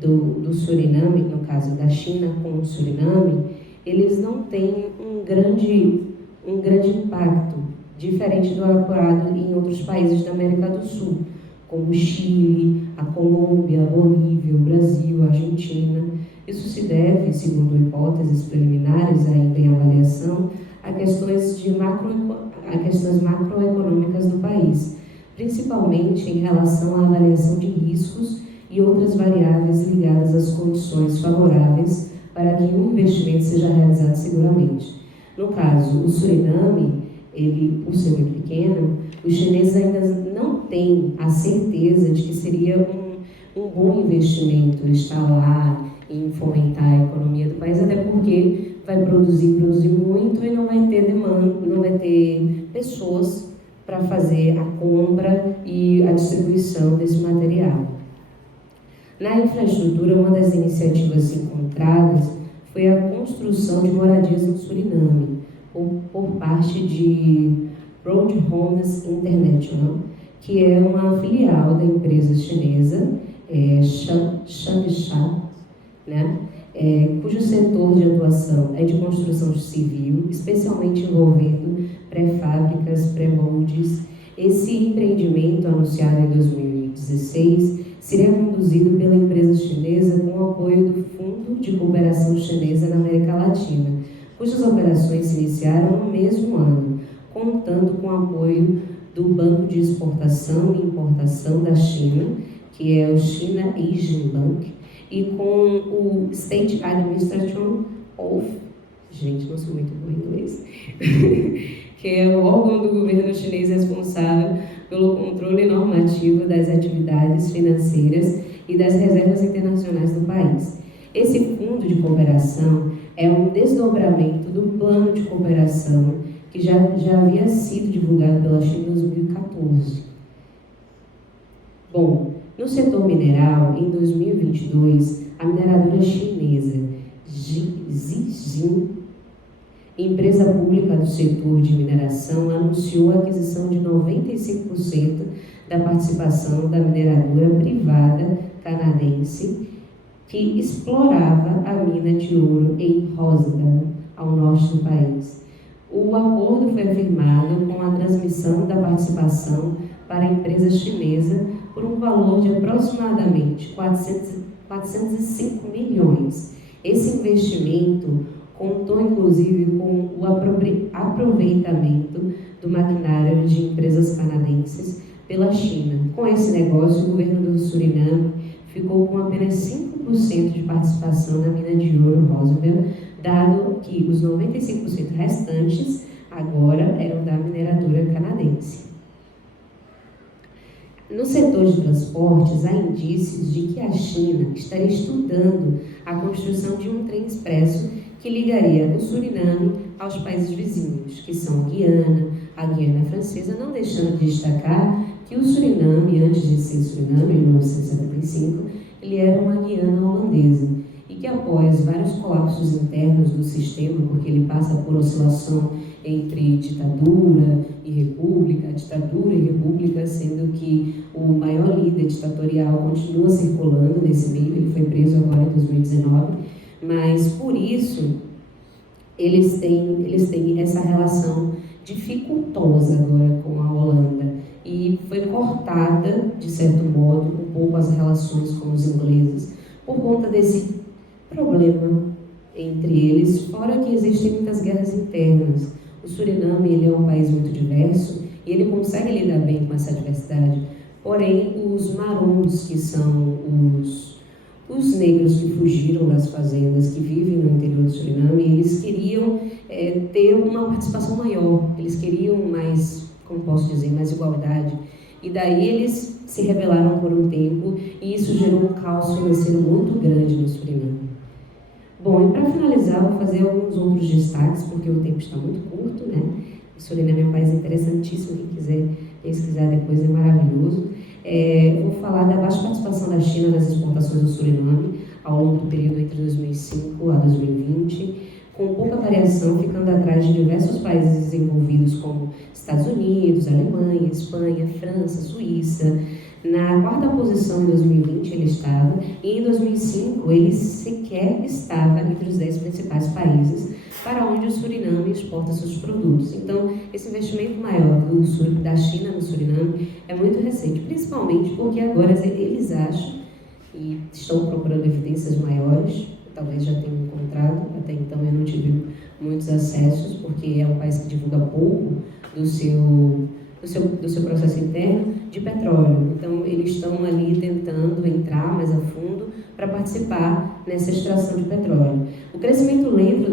do Suriname, no caso da China com o Suriname, eles não têm um grande impacto, diferente do apurado em outros países da América do Sul, como o Chile, a Colômbia, a Bolívia, o Brasil, a Argentina. Isso se deve, segundo hipóteses preliminares ainda em avaliação, a questões macroeconômicas do país, principalmente em relação à avaliação de riscos e outras variáveis ligadas às condições favoráveis para que um investimento seja realizado seguramente. No caso, o Suriname, ele, por ser muito pequeno, os chineses ainda não têm a certeza de que seria um bom investimento estar lá em fomentar a economia do país, até porque vai produzir muito e não vai ter demanda, não vai ter pessoas para fazer a compra e a distribuição desse material. Na infraestrutura, uma das iniciativas encontradas foi a construção de moradias no Suriname, por parte de Road Homes International, que é uma filial da empresa chinesa Shangsha, né? Cujo setor de atuação é de construção civil, especialmente envolvendo pré-fábricas, pré-moldes. Esse empreendimento, anunciado em 2016, seria conduzido pela empresa chinesa com o apoio do Fundo de Cooperação Chinesa na América Latina, cujas operações se iniciaram no mesmo ano, contando com o apoio do Banco de Exportação e Importação da China, que é o China Asian Bank, e com o State Administration of, gente, não sou muito boa em inglês, que é o órgão do governo chinês responsável pelo controle normativo das atividades financeiras e das reservas internacionais do país. Esse fundo de cooperação é um desdobramento do plano de cooperação que já havia sido divulgado pela China em 2014. Bom, no setor mineral, em 2022, a mineradora chinesa Zijin, empresa pública do setor de mineração, anunciou a aquisição de 95% da participação da mineradora privada canadense que explorava a mina de ouro em Rosedale, ao norte do país. O acordo foi firmado com a transmissão da participação para a empresa chinesa por um valor de aproximadamente 405 milhões. Esse investimento contou, inclusive, com o aproveitamento do maquinário de empresas canadenses pela China. Com esse negócio, o governo do Suriname ficou com apenas 5% de participação na mina de ouro Roosevelt, dado que os 95% restantes agora eram da mineradora canadense. No setor de transportes, há indícios de que a China estaria estudando a construção de um trem expresso que ligaria o Suriname aos países vizinhos, que são a Guiana Francesa, não deixando de destacar que o Suriname, antes de ser Suriname, em 1975, ele era uma Guiana holandesa, e que após vários colapsos internos do sistema, porque ele passa por oscilação entre ditadura e república, sendo que o maior líder ditatorial continua circulando nesse meio, ele foi preso agora em 2019, mas por isso eles têm essa relação dificultosa agora com a Holanda, e foi cortada, de certo modo, um pouco as relações com os ingleses, por conta desse problema entre eles, fora que existem muitas guerras internas. O Suriname, ele é um país muito diverso e ele consegue lidar bem com essa diversidade. Porém, os marons, que são os negros que fugiram das fazendas, que vivem no interior do Suriname, eles queriam ter uma participação maior, eles queriam mais, como posso dizer, mais igualdade. E daí eles se rebelaram por um tempo e isso gerou um caos financeiro muito grande no Suriname. Bom, e para finalizar, vou fazer alguns outros destaques, porque o tempo está muito curto, né? O Suriname é um país interessantíssimo, quem quiser pesquisar depois é maravilhoso. Vou falar da baixa participação da China nas exportações do Suriname ao longo do período entre 2005 a 2020, com pouca variação, ficando atrás de diversos países desenvolvidos como Estados Unidos, Alemanha, Espanha, França, Suíça. Na quarta posição em 2020 ele estava, e em 2005 ele sequer estava entre os 10 principais países para onde o Suriname exporta seus produtos. Então, esse investimento maior da China no Suriname é muito recente, principalmente porque agora eles acham, e estão procurando evidências maiores, talvez já tenham encontrado, até então eu não tive muitos acessos, porque é um país que divulga pouco do seu processo interno de petróleo. Então, eles estão ali tentando entrar mais a fundo para participar nessa extração de petróleo. O crescimento lento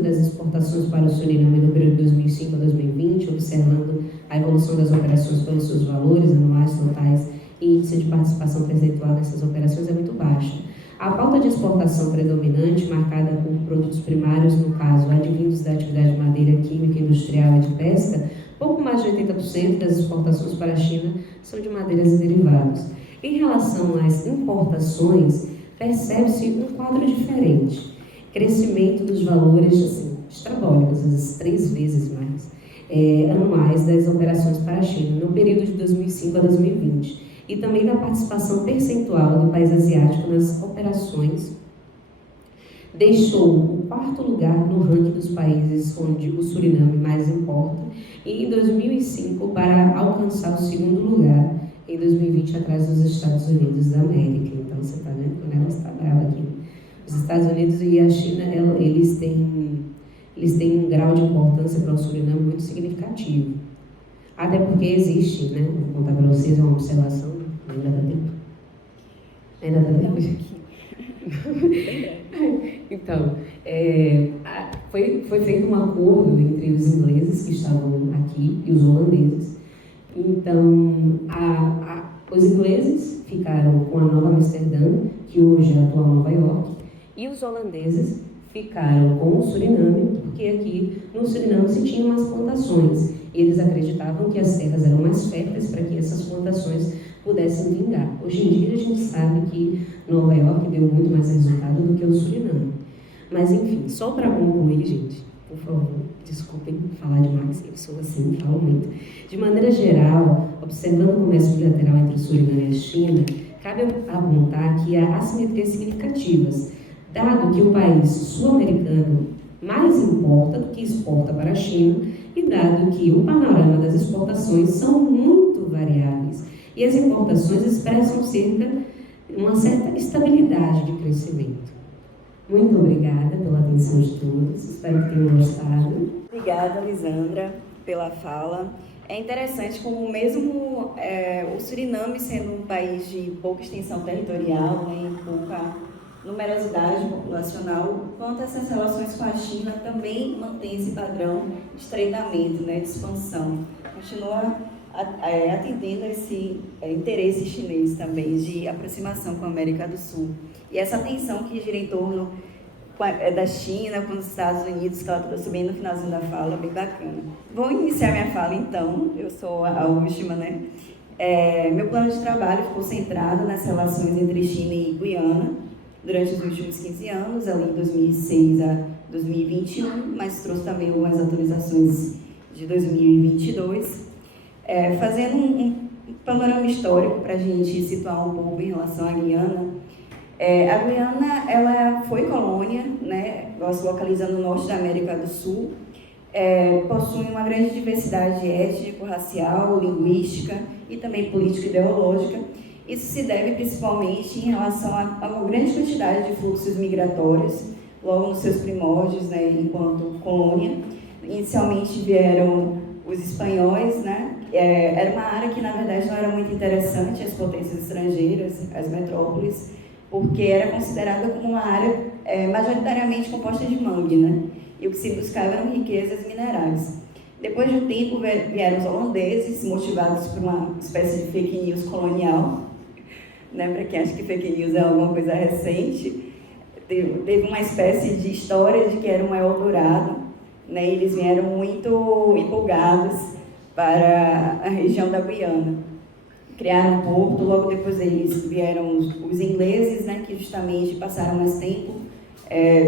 das exportações para o Suriname no período de 2005 a 2020, observando a evolução das operações pelos seus valores anuais, totais e índice de participação percentual nessas operações é muito baixa. A pauta de exportação predominante, marcada por produtos primários, no caso, advindos da atividade de madeira, química, industrial e de pesca, pouco mais de 80% das exportações para a China são de madeiras e derivados. Em relação às importações, percebe-se um quadro diferente. Crescimento dos valores estrambólicos, às vezes 3 vezes mais, anuais das operações para a China, no período de 2005 a 2020. E também da participação percentual do país asiático nas operações, deixou o 4º lugar no ranking dos países onde o Suriname mais importa, e em 2005 para alcançar o 2º lugar em 2020 atrás dos Estados Unidos da América. Então você está vendo que o negócio está bravo aqui. Os Estados Unidos e a China, eles têm um grau de importância para o Suriname muito significativo. Até porque existe, né? Vou contar para vocês uma observação, ainda dá tempo? Ainda dá tempo? Então, foi feito um acordo entre os ingleses que estavam aqui e os holandeses. Então, os ingleses ficaram com a Nova Amsterdã, que hoje é a atual Nova York, e os holandeses ficaram com o Suriname, porque aqui no Suriname se tinham umas plantações, e eles acreditavam que as terras eram mais férteis para que essas plantações pudessem vingar. Hoje em dia a gente sabe que Nova York deu muito mais resultado do que o Suriname. Mas enfim, só para concluir, gente, por favor, desculpem falar demais, eu sou assim, falo muito. De maneira geral, observando o comércio bilateral entre o Suriname e a China, cabe apontar que há assimetrias significativas, dado que o país sul-americano mais importa do que exporta para a China e dado que o panorama das exportações são muito variáveis e as importações expressam uma certa estabilidade de crescimento. Muito obrigada pela atenção de todos, espero que tenham gostado. Obrigada, Lisandra, pela fala. É interessante como mesmo o Suriname sendo um país de pouca extensão territorial, né, e pouca numerosidade populacional, quanto essas relações com a China também mantém esse padrão de estreitamento, né, de expansão. Continua atendendo a esse interesse chinês também de aproximação com a América do Sul. E essa tensão que gira em torno da China com os Estados Unidos, que ela trouxe bem no finalzinho da fala, bem bacana. Vou iniciar minha fala então, eu sou a última, né? Meu plano de trabalho ficou centrado nas relações entre China e Guiana durante os últimos 15 anos, ali em 2006 a 2021, mas trouxe também algumas atualizações de 2022, fazendo um panorama histórico para a gente situar um pouco em relação à Guiana. A Guiana, ela foi colônia, né? Ela se localiza no norte da América do Sul, possui uma grande diversidade étnico-racial, linguística e também político-ideológica. Isso se deve principalmente em relação a uma grande quantidade de fluxos migratórios, logo nos seus primórdios, né, enquanto colônia. Inicialmente vieram os espanhóis, né, era uma área que, na verdade, não era muito interessante às potências estrangeiras, às metrópoles, porque era considerada como uma área majoritariamente composta de mangue, né? E o que se buscava eram riquezas minerais. Depois de um tempo, vieram os holandeses, motivados por uma espécie de fake news colonial, né? Para quem acha que fake news é alguma coisa recente, teve uma espécie de história de que era um Eldorado, né? Eles vieram muito empolgados para a região da Guiana. Criaram um porto, logo depois deles vieram os ingleses, né? Que justamente passaram mais tempo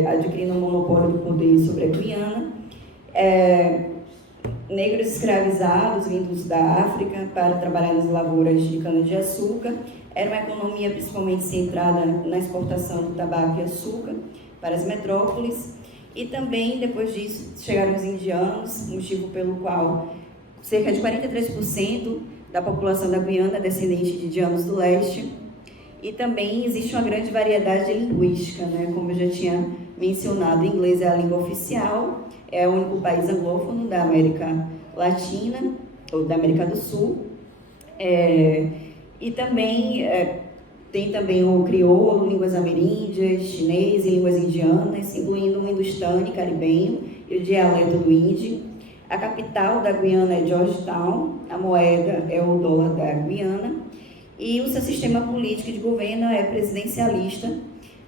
adquirindo um monopólio do poder sobre a Guiana. Negros escravizados vindos da África para trabalhar nas lavouras de cana-de-açúcar. Era uma economia principalmente centrada na exportação do tabaco e açúcar para as metrópoles. E também, depois disso, chegaram os indianos, motivo pelo qual cerca de 43% da população da Guiana é descendente de indianos do leste. E também existe uma grande variedade linguística, né? Como eu já tinha mencionado, o inglês é a língua oficial, é o único país anglófono da América Latina, ou da América do Sul. E também tem também o crioulo, línguas ameríndias, chinês e línguas indianas, incluindo o hindustani caribenho e o dialeto do hindi. A capital da Guiana é Georgetown, a moeda é o dólar da Guiana, e o seu sistema político de governo é presidencialista,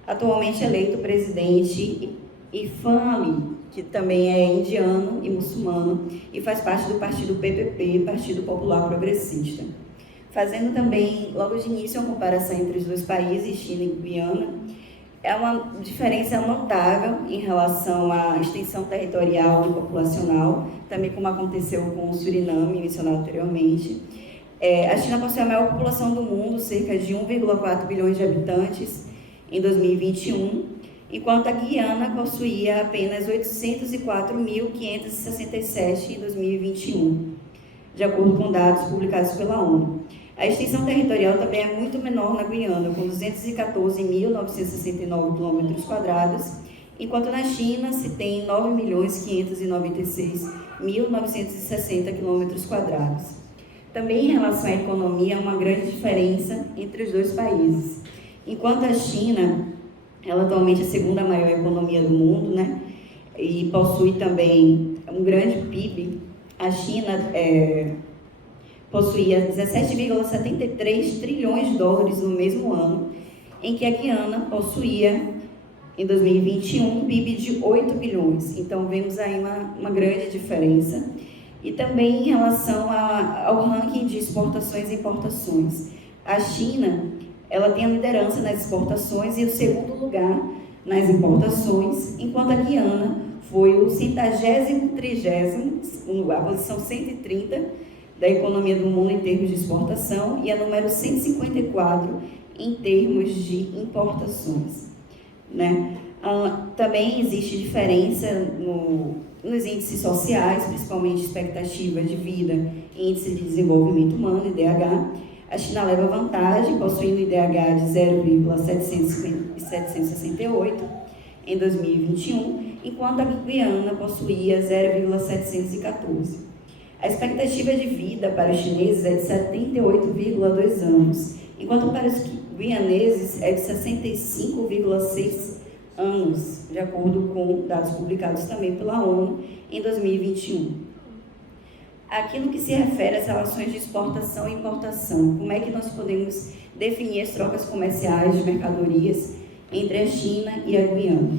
atualmente eleito presidente Irfan Ali, que também é indiano e muçulmano e faz parte do partido PPP, Partido Popular Progressista. Fazendo também, logo de início, uma comparação entre os dois países, China e Guiana, é uma diferença notável em relação à extensão territorial e populacional, também como aconteceu com o Suriname, mencionado anteriormente. A China possui a maior população do mundo, cerca de 1,4 bilhões de habitantes em 2021, enquanto a Guiana possuía apenas 804.567 em 2021, de acordo com dados publicados pela ONU. A extensão territorial também é muito menor na Guiana, com 214.969 km², enquanto na China se tem 9.596.960 km². Também em relação à economia, há uma grande diferença entre os dois países. Enquanto a China, ela atualmente é a segunda maior economia do mundo, né? E possui também um grande PIB, a China possuía 17,73 trilhões de dólares no mesmo ano, em que a Guiana possuía, em 2021, um PIB de 8 bilhões. Então, vemos aí uma grande diferença. E também em relação ao ranking de exportações e importações. A China, ela tem a liderança nas exportações e o segundo lugar nas importações, enquanto a Guiana foi o 130º lugar, a posição 130 da economia do mundo em termos de exportação e a número 154 em termos de importações, né? Também existe diferença nos índices sociais, principalmente expectativa de vida e índice de desenvolvimento humano, IDH. A China leva vantagem, possuindo IDH de 0,768 em 2021, enquanto a Guiana possuía 0,714. A expectativa de vida para os chineses é de 78,2 anos, enquanto para os guianeses é de 65,6 anos, de acordo com dados publicados também pela ONU em 2021. Aqui no que se refere às relações de exportação e importação, como é que nós podemos definir as trocas comerciais de mercadorias entre a China e a Guiana?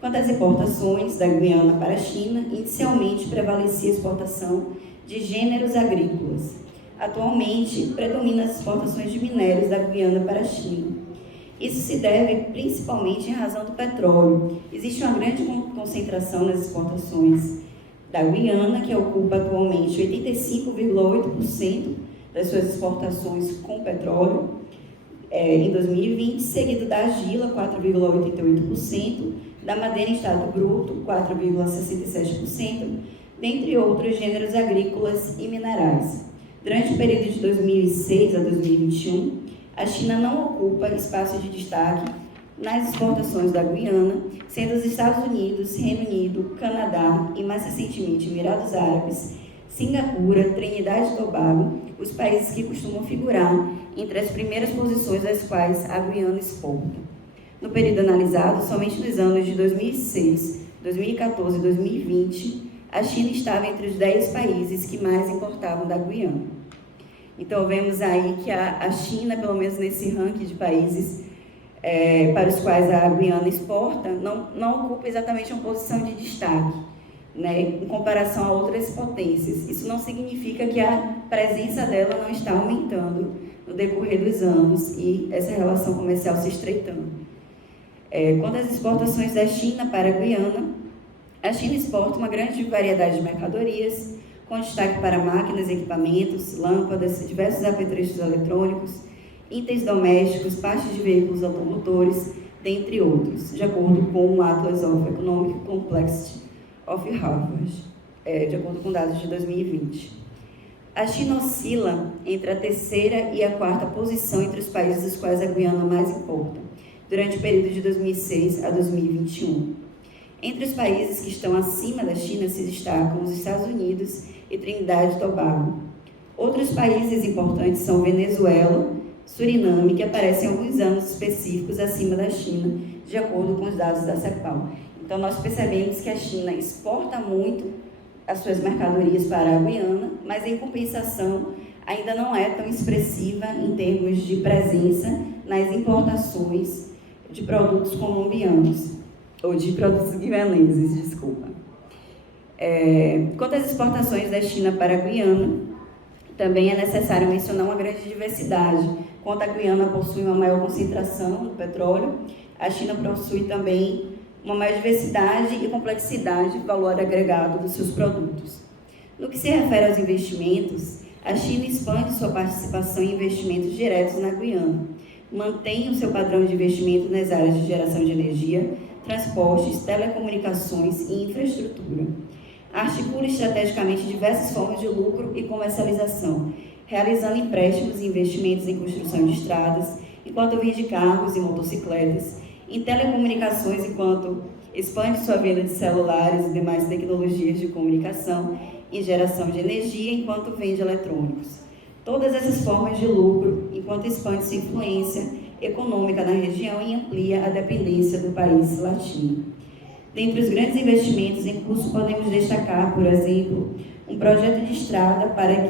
Quanto às importações da Guiana para a China, inicialmente prevalecia a exportação de gêneros agrícolas. Atualmente, predominam as exportações de minérios da Guiana para a China. Isso se deve principalmente em razão do petróleo. Existe uma grande concentração nas exportações da Guiana, que ocupa atualmente 85,8% das suas exportações com petróleo em 2020, seguido da argila, 4,88%, da madeira em estado bruto, 4,67%, dentre outros gêneros agrícolas e minerais. Durante o período de 2006 a 2021, a China não ocupa espaço de destaque nas exportações da Guiana, sendo os Estados Unidos, Reino Unido, Canadá e, mais recentemente, Emirados Árabes, Singapura, Trinidade e Tobago, os países que costumam figurar entre as primeiras posições das quais a Guiana exporta. No período analisado, somente nos anos de 2006, 2014 e 2020, a China estava entre os 10 países que mais importavam da Guiana. Então, vemos aí que a China, pelo menos nesse ranking de países para os quais a Guiana exporta, não ocupa exatamente uma posição de destaque, né, em comparação a outras potências. Isso não significa que a presença dela não está aumentando no decorrer dos anos e essa relação comercial se estreitando. Quanto às exportações da China para a Guiana, a China exporta uma grande variedade de mercadorias, com destaque para máquinas, equipamentos, lâmpadas, diversos apetrechos eletrônicos, itens domésticos, partes de veículos automotores, dentre outros, de acordo com o Atlas of Economic Complexity of Harvard, de acordo com dados de 2020. A China oscila entre a terceira e a quarta posição entre os países dos quais a Guiana mais importa, durante o período de 2006 a 2021. Entre os países que estão acima da China se destacam os Estados Unidos e Trinidade e Tobago. Outros países importantes são Venezuela, Suriname, que aparecem alguns anos específicos acima da China, de acordo com os dados da CEPAL. Então, nós percebemos que a China exporta muito as suas mercadorias para a Guiana, mas, em compensação, ainda não é tão expressiva em termos de presença nas importações de produtos colombianos, ou de produtos guianeses, desculpa. Quanto às exportações da China para a Guiana, também é necessário mencionar uma grande diversidade. Enquanto a Guiana possui uma maior concentração do petróleo, a China possui também uma maior diversidade e complexidade de valor agregado dos seus produtos. No que se refere aos investimentos, a China expande sua participação em investimentos diretos na Guiana, mantém o seu padrão de investimento nas áreas de geração de energia, transportes, telecomunicações e infraestrutura. Articula estrategicamente diversas formas de lucro e comercialização, realizando empréstimos e investimentos em construção de estradas, enquanto vende carros e motocicletas, em telecomunicações, enquanto expande sua venda de celulares e demais tecnologias de comunicação, em geração de energia, enquanto vende eletrônicos. Todas essas formas de lucro, enquanto expande sua influência econômica na região e amplia a dependência do país latino. Dentre os grandes investimentos em curso, podemos destacar, por exemplo, um projeto de estrada para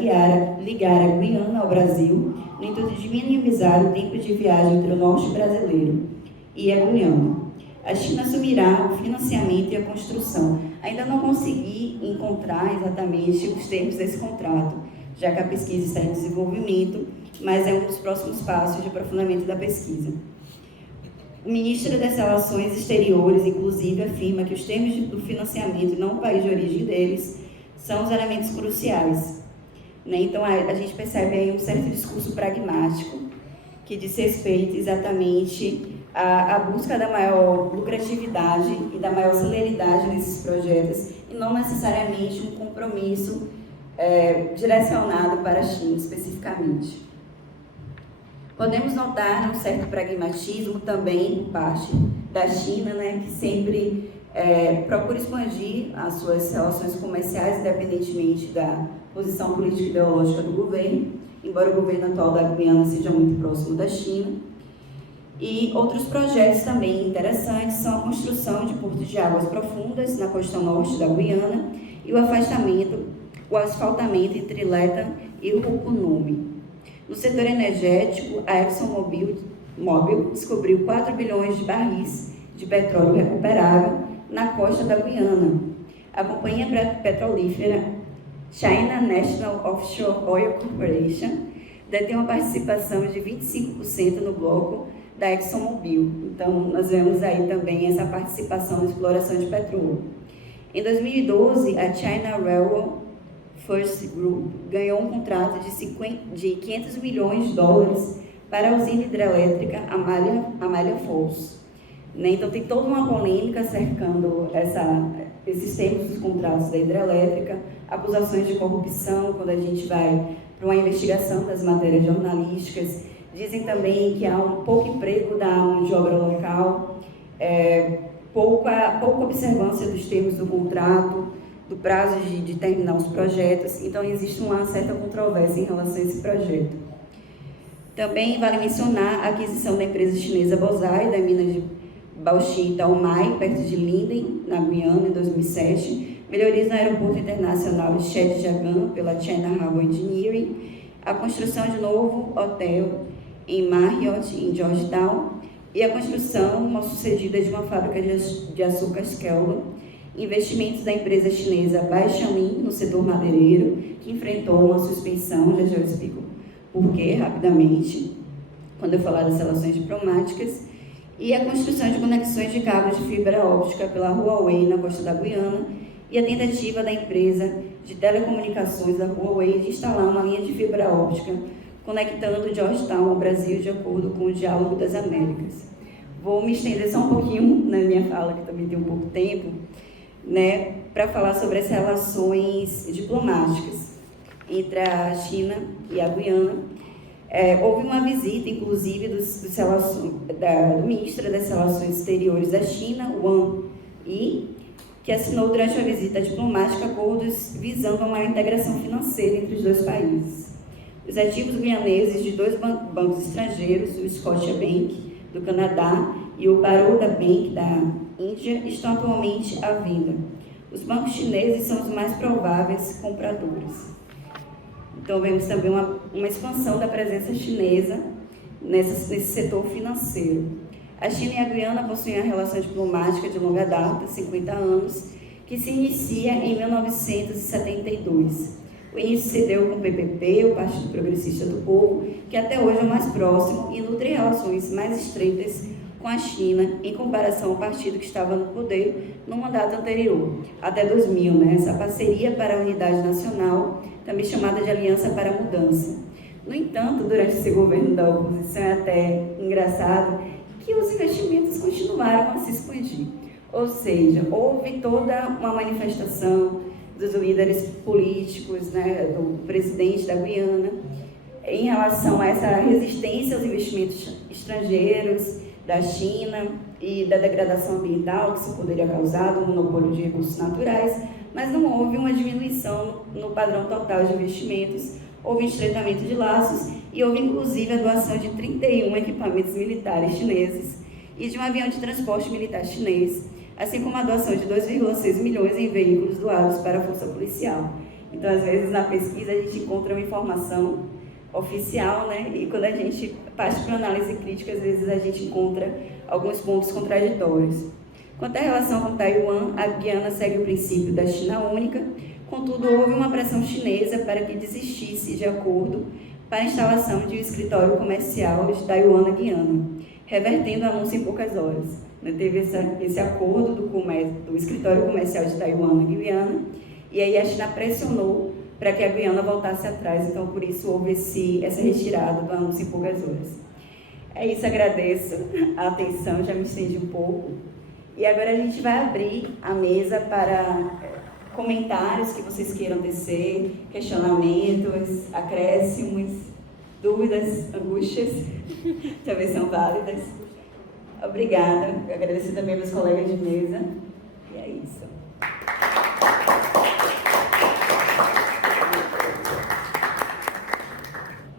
ligar a Guiana ao Brasil, no intuito de minimizar o tempo de viagem entre o norte brasileiro e a Guiana. A China assumirá o financiamento e a construção. Ainda não consegui encontrar exatamente os termos desse contrato, já que a pesquisa está em desenvolvimento, mas é um dos próximos passos de aprofundamento da pesquisa. O ministro das Relações Exteriores, inclusive, afirma que os termos do financiamento e não o país de origem deles são os elementos cruciais. Então, a gente percebe aí um certo discurso pragmático que diz respeito exatamente à busca da maior lucratividade e da maior celeridade nesses projetos e não necessariamente um compromisso direcionado para a China especificamente. Podemos notar um certo pragmatismo também por parte da China, que sempre procura expandir as suas relações comerciais, independentemente da posição política e ideológica do governo, embora o governo atual da Guiana seja muito próximo da China. E outros projetos também interessantes são a construção de portos de águas profundas na costa norte da Guiana e o asfaltamento entre Lethan e Rupununi. No setor energético, a ExxonMobil descobriu 4 bilhões de barris de petróleo recuperável na costa da Guiana. A companhia petrolífera China National Offshore Oil Corporation detém uma participação de 25% no bloco da ExxonMobil. Então, nós vemos aí também essa participação na exploração de petróleo. Em 2012, a China Railway First Group ganhou um contrato de 500 milhões de dólares para a usina hidrelétrica Amália Falls. Então, tem toda uma polêmica cercando esses termos dos contratos da hidrelétrica, acusações de corrupção quando a gente vai para uma investigação das matérias jornalísticas. Dizem também que há um pouco emprego da mão de obra local, pouca observância dos termos do contrato, do prazo de terminar os projetos, então existe uma certa controvérsia em relação a esse projeto. Também vale mencionar a aquisição da empresa chinesa Bosai, da mina de Baoxi Taomai, perto de Linden, na Guiana, em 2007, melhorias no aeroporto internacional de Zhejiang pela China Harbour Engineering, a construção de novo hotel em Marriott, em Georgetown, e a construção mal sucedida de uma fábrica de açúcares Kellogg's, investimentos da empresa chinesa Baixamin no setor madeireiro, que enfrentou uma suspensão, já eu explico por quê, rapidamente, quando eu falar das relações diplomáticas, e a construção de conexões de cabos de fibra óptica pela Huawei na costa da Guiana, e a tentativa da empresa de telecomunicações da Huawei de instalar uma linha de fibra óptica conectando Georgetown ao Brasil de acordo com o Diálogo das Américas. Vou me estender só um pouquinho na minha fala, que também tem um pouco tempo, né, para falar sobre as relações diplomáticas entre a China e a Guiana. Houve uma visita, inclusive, do ministro das Relações Exteriores da China, Wang Yi, que assinou durante a visita diplomática acordos visando uma integração financeira entre os dois países. Os ativos guianeses de dois bancos estrangeiros, o Scotiabank, do Canadá, e o Baroda Bank, da Índia, estão atualmente à venda. Os bancos chineses são os mais prováveis compradores. Então, vemos também uma expansão da presença chinesa nesse setor financeiro. A China e a Guiana possuem uma relação diplomática de longa data, 50 anos, que se inicia em 1972. O início se deu com o PPP, o Partido Progressista do Povo, que até hoje é o mais próximo e nutre relações mais estreitas com a China, em comparação ao partido que estava no poder no mandato anterior, até 2000, né? Essa parceria para a unidade nacional, também chamada de Aliança para a Mudança. No entanto, durante esse governo da oposição, é até engraçado que os investimentos continuaram a se expandir. Ou seja, houve toda uma manifestação dos líderes políticos, né, do presidente da Guiana, em relação a essa resistência aos investimentos estrangeiros da China e da degradação ambiental que isso poderia causar, do monopólio de recursos naturais, mas não houve uma diminuição no padrão total de investimentos, houve estreitamento de laços e houve inclusive a doação de 31 equipamentos militares chineses e de um avião de transporte militar chinês, assim como a doação de 2,6 milhões em veículos doados para a força policial. Então, às vezes, na pesquisa, a gente encontra uma informação oficial, né? E quando a gente parte para análise crítica, às vezes a gente encontra alguns pontos contraditórios. Quanto à relação com Taiwan, a Guiana segue o princípio da China única, contudo, houve uma pressão chinesa para que desistisse de acordo para a instalação de um escritório comercial de Taiwan na Guiana, revertendo o anúncio em poucas horas. Teve esse acordo do escritório comercial de Taiwan na Guiana, e aí a China pressionou para que a Guiana voltasse atrás, então por isso houve essa retirada do anúncio em poucas horas. É isso, agradeço a atenção, já me estendi um pouco. E agora a gente vai abrir a mesa para comentários que vocês queiram tecer, questionamentos, acréscimos, dúvidas, angústias, talvez são válidas. Obrigada, eu agradeço também meus colegas de mesa, e é isso.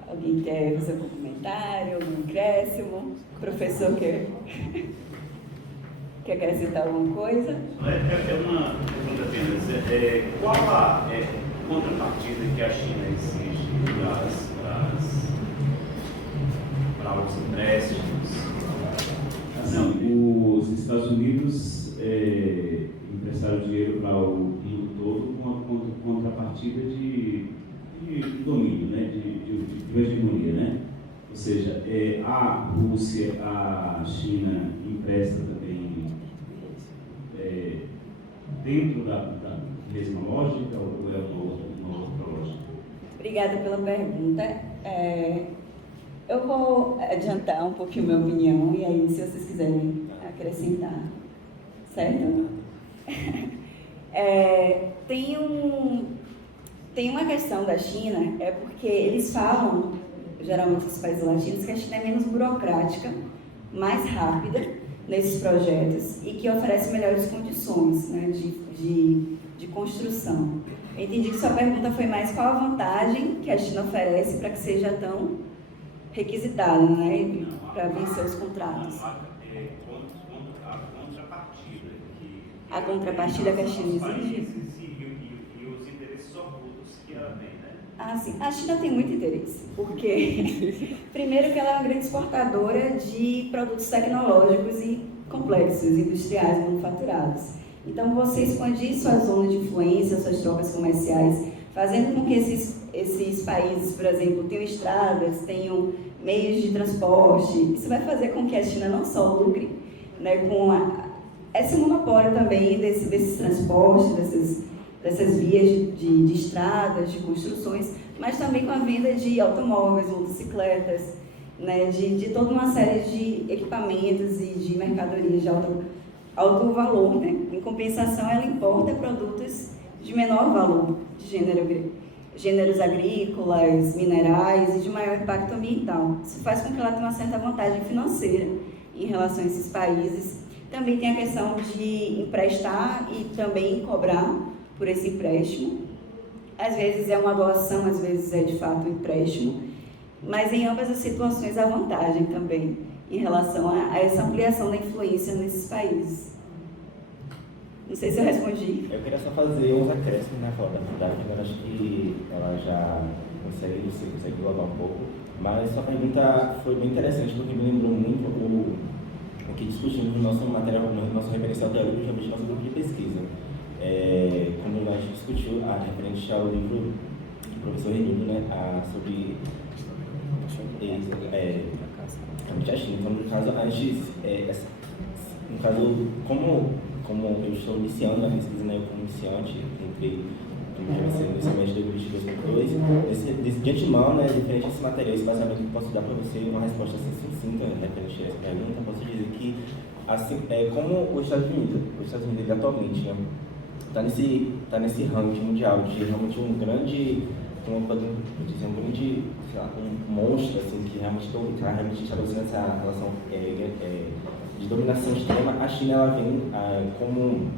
Alguém quer fazer algum comentário, algum acréscimo? O professor quer acrescentar alguma coisa? É uma pergunta apenas. Qual a contrapartida que a China exige para os empréstimos? Assim, os Estados Unidos emprestaram dinheiro para o mundo todo com a contrapartida de domínio, né? de hegemonia, né? Ou seja, a Rússia, a China empresta também dentro da mesma lógica ou é uma outra lógica? Obrigada pela pergunta. Eu vou adiantar um pouquinho minha opinião e aí, se vocês quiserem acrescentar, certo? Tem uma questão da China, porque eles falam, geralmente os países latinos, que a China é menos burocrática, mais rápida nesses projetos e que oferece melhores condições, né, de construção. Eu entendi que sua pergunta foi mais qual a vantagem que a China oferece para que seja tão requisitada, né, para vencer os contratos. A contrapartida que a China exige? E os interesses ocultos que ela tem, né? Ah, sim. A China tem muito interesse, porque, primeiro, que ela é uma grande exportadora de produtos tecnológicos e complexos, industriais, manufaturados. Então, você expandir sua zona de influência, suas trocas comerciais, fazendo com que esses países, por exemplo, tenham estradas, tenham meios de transporte, isso vai fazer com que a China não só lucre, né, com esse monopólio também desses transportes, dessas vias de estradas, de construções, mas também com a venda de automóveis, motocicletas, né, de toda uma série de equipamentos e de mercadorias de alto valor, né? Em compensação, ela importa produtos de menor valor, de gêneros agrícolas, minerais e de maior impacto ambiental. Isso faz com que ela tenha uma certa vantagem financeira em relação a esses países. Também tem a questão de emprestar e também cobrar por esse empréstimo. Às vezes é uma doação, às vezes é de fato um empréstimo, mas em ambas as situações há vantagem também em relação a essa ampliação da influência nesses países. Não sei se eu respondi. Eu queria só fazer uns acréscimos na fala da verdade, eu acho que ela já consegue englobar um pouco, mas sua pergunta foi bem interessante porque me lembrou muito o que discutimos no nosso material, no nosso referencial teórico, justamente no nosso grupo de pesquisa. Quando a gente discutiu a referente ao livro do professor Renildo, né, sobre a China. Então, no caso, a gente, no caso, como eu estou iniciando a pesquisa, né, eu como iniciante, entrei no semestre de 2022 para 2022, de antemão, né, referente a esse material, esse vazamento que eu posso dar para você uma resposta assim sucinta, referente a essa pergunta, eu posso dizer que, assim, como os Estados Unidos atualmente, né, está nesse ranking mundial de realmente um grande, como podemos dizer, um grande, sei lá, um monstro, assim, que realmente está realmente estabelecendo essa relação de dominação extrema. A China, ela vem como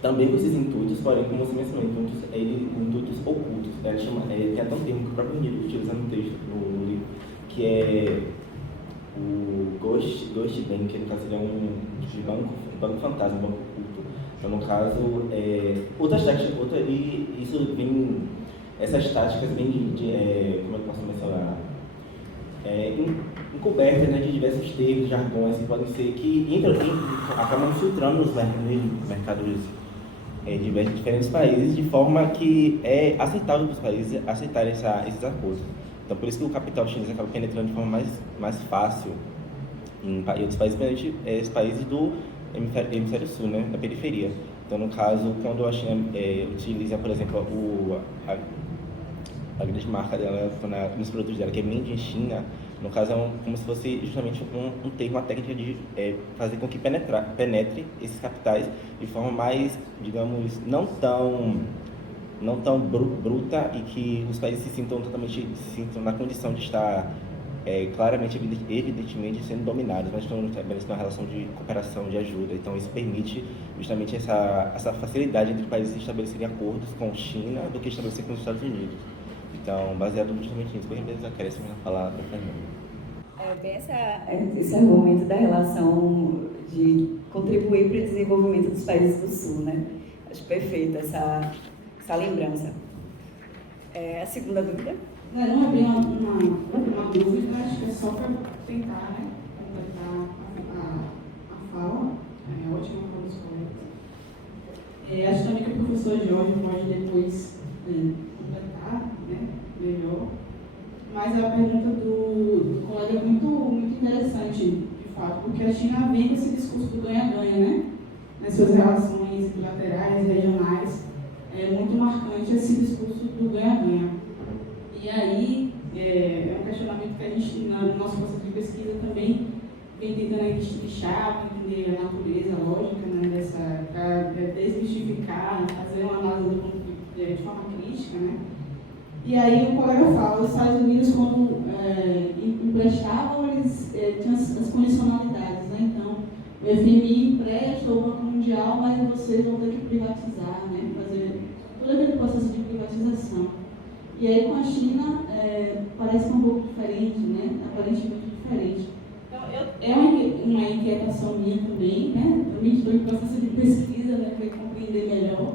também com esses intuitos, porém, como você mencionou, intuitos ocultos. Ela chama, que é até um termo que o próprio Nilo utiliza no texto, no livro, que é o Ghost Bank, que no caso seria um tipo de banco fantasma, banco oculto. Então, no caso, outras táticas, essas táticas vêm como eu posso mencionar, encobertas, né, de diversos termos, jargões, que podem ser que acabam filtrando os mercados de diferentes países, de forma que é aceitável para os países aceitarem esses acordos. Então, por isso que o capital chinês acaba penetrando de forma mais fácil em outros países, principalmente os países do hemisfério sul, né, da periferia. Então, no caso, quando a China utiliza, por exemplo, a grande marca dela nos produtos dela, que é Made in China, no caso é como se fosse justamente um termo, uma técnica de fazer com que penetre esses capitais de forma mais, digamos, não tão bruta, e que os países se sintam na condição de estar claramente, evidentemente, sendo dominados, mas estão estabelecendo uma relação de cooperação, de ajuda. Então, isso permite justamente essa facilidade entre países estabelecerem acordos com a China do que estabelecer com os Estados Unidos. Então, baseado justamente nisso, por exemplo, acréscimo na palavra da Fernanda. Bem esse argumento da relação de contribuir para o desenvolvimento dos países do Sul, né? Acho perfeita essa lembrança. A segunda dúvida? Não abri uma dúvida, acho que é só para tentar, né, completar a fala. Ótima fala dos colegas. Acho também que o professor Jorge pode depois completar, né, melhor. Mas a pergunta do colega é muito interessante, de fato, porque a China vem com esse discurso do ganha-ganha, né? Nas suas relações bilaterais, regionais. É muito marcante esse discurso do ganha-ganha. E aí, é um questionamento que a gente, no nosso processo de pesquisa, também vem tentando destrinchar, entender a natureza lógica, né, para desmistificar, fazer uma análise de forma crítica, né? E aí o colega fala, os Estados Unidos, quando emprestavam, eles tinham as condicionalidades, né? Então, o FMI empresta, o Banco Mundial, mas vocês vão ter que privatizar, né? Fazer todo aquele processo de privatização. E aí com a China parece um pouco diferente, né? Aparentemente diferente. Então, é uma inquietação minha também, né? Também estou em processo de pesquisa, né? Para compreender melhor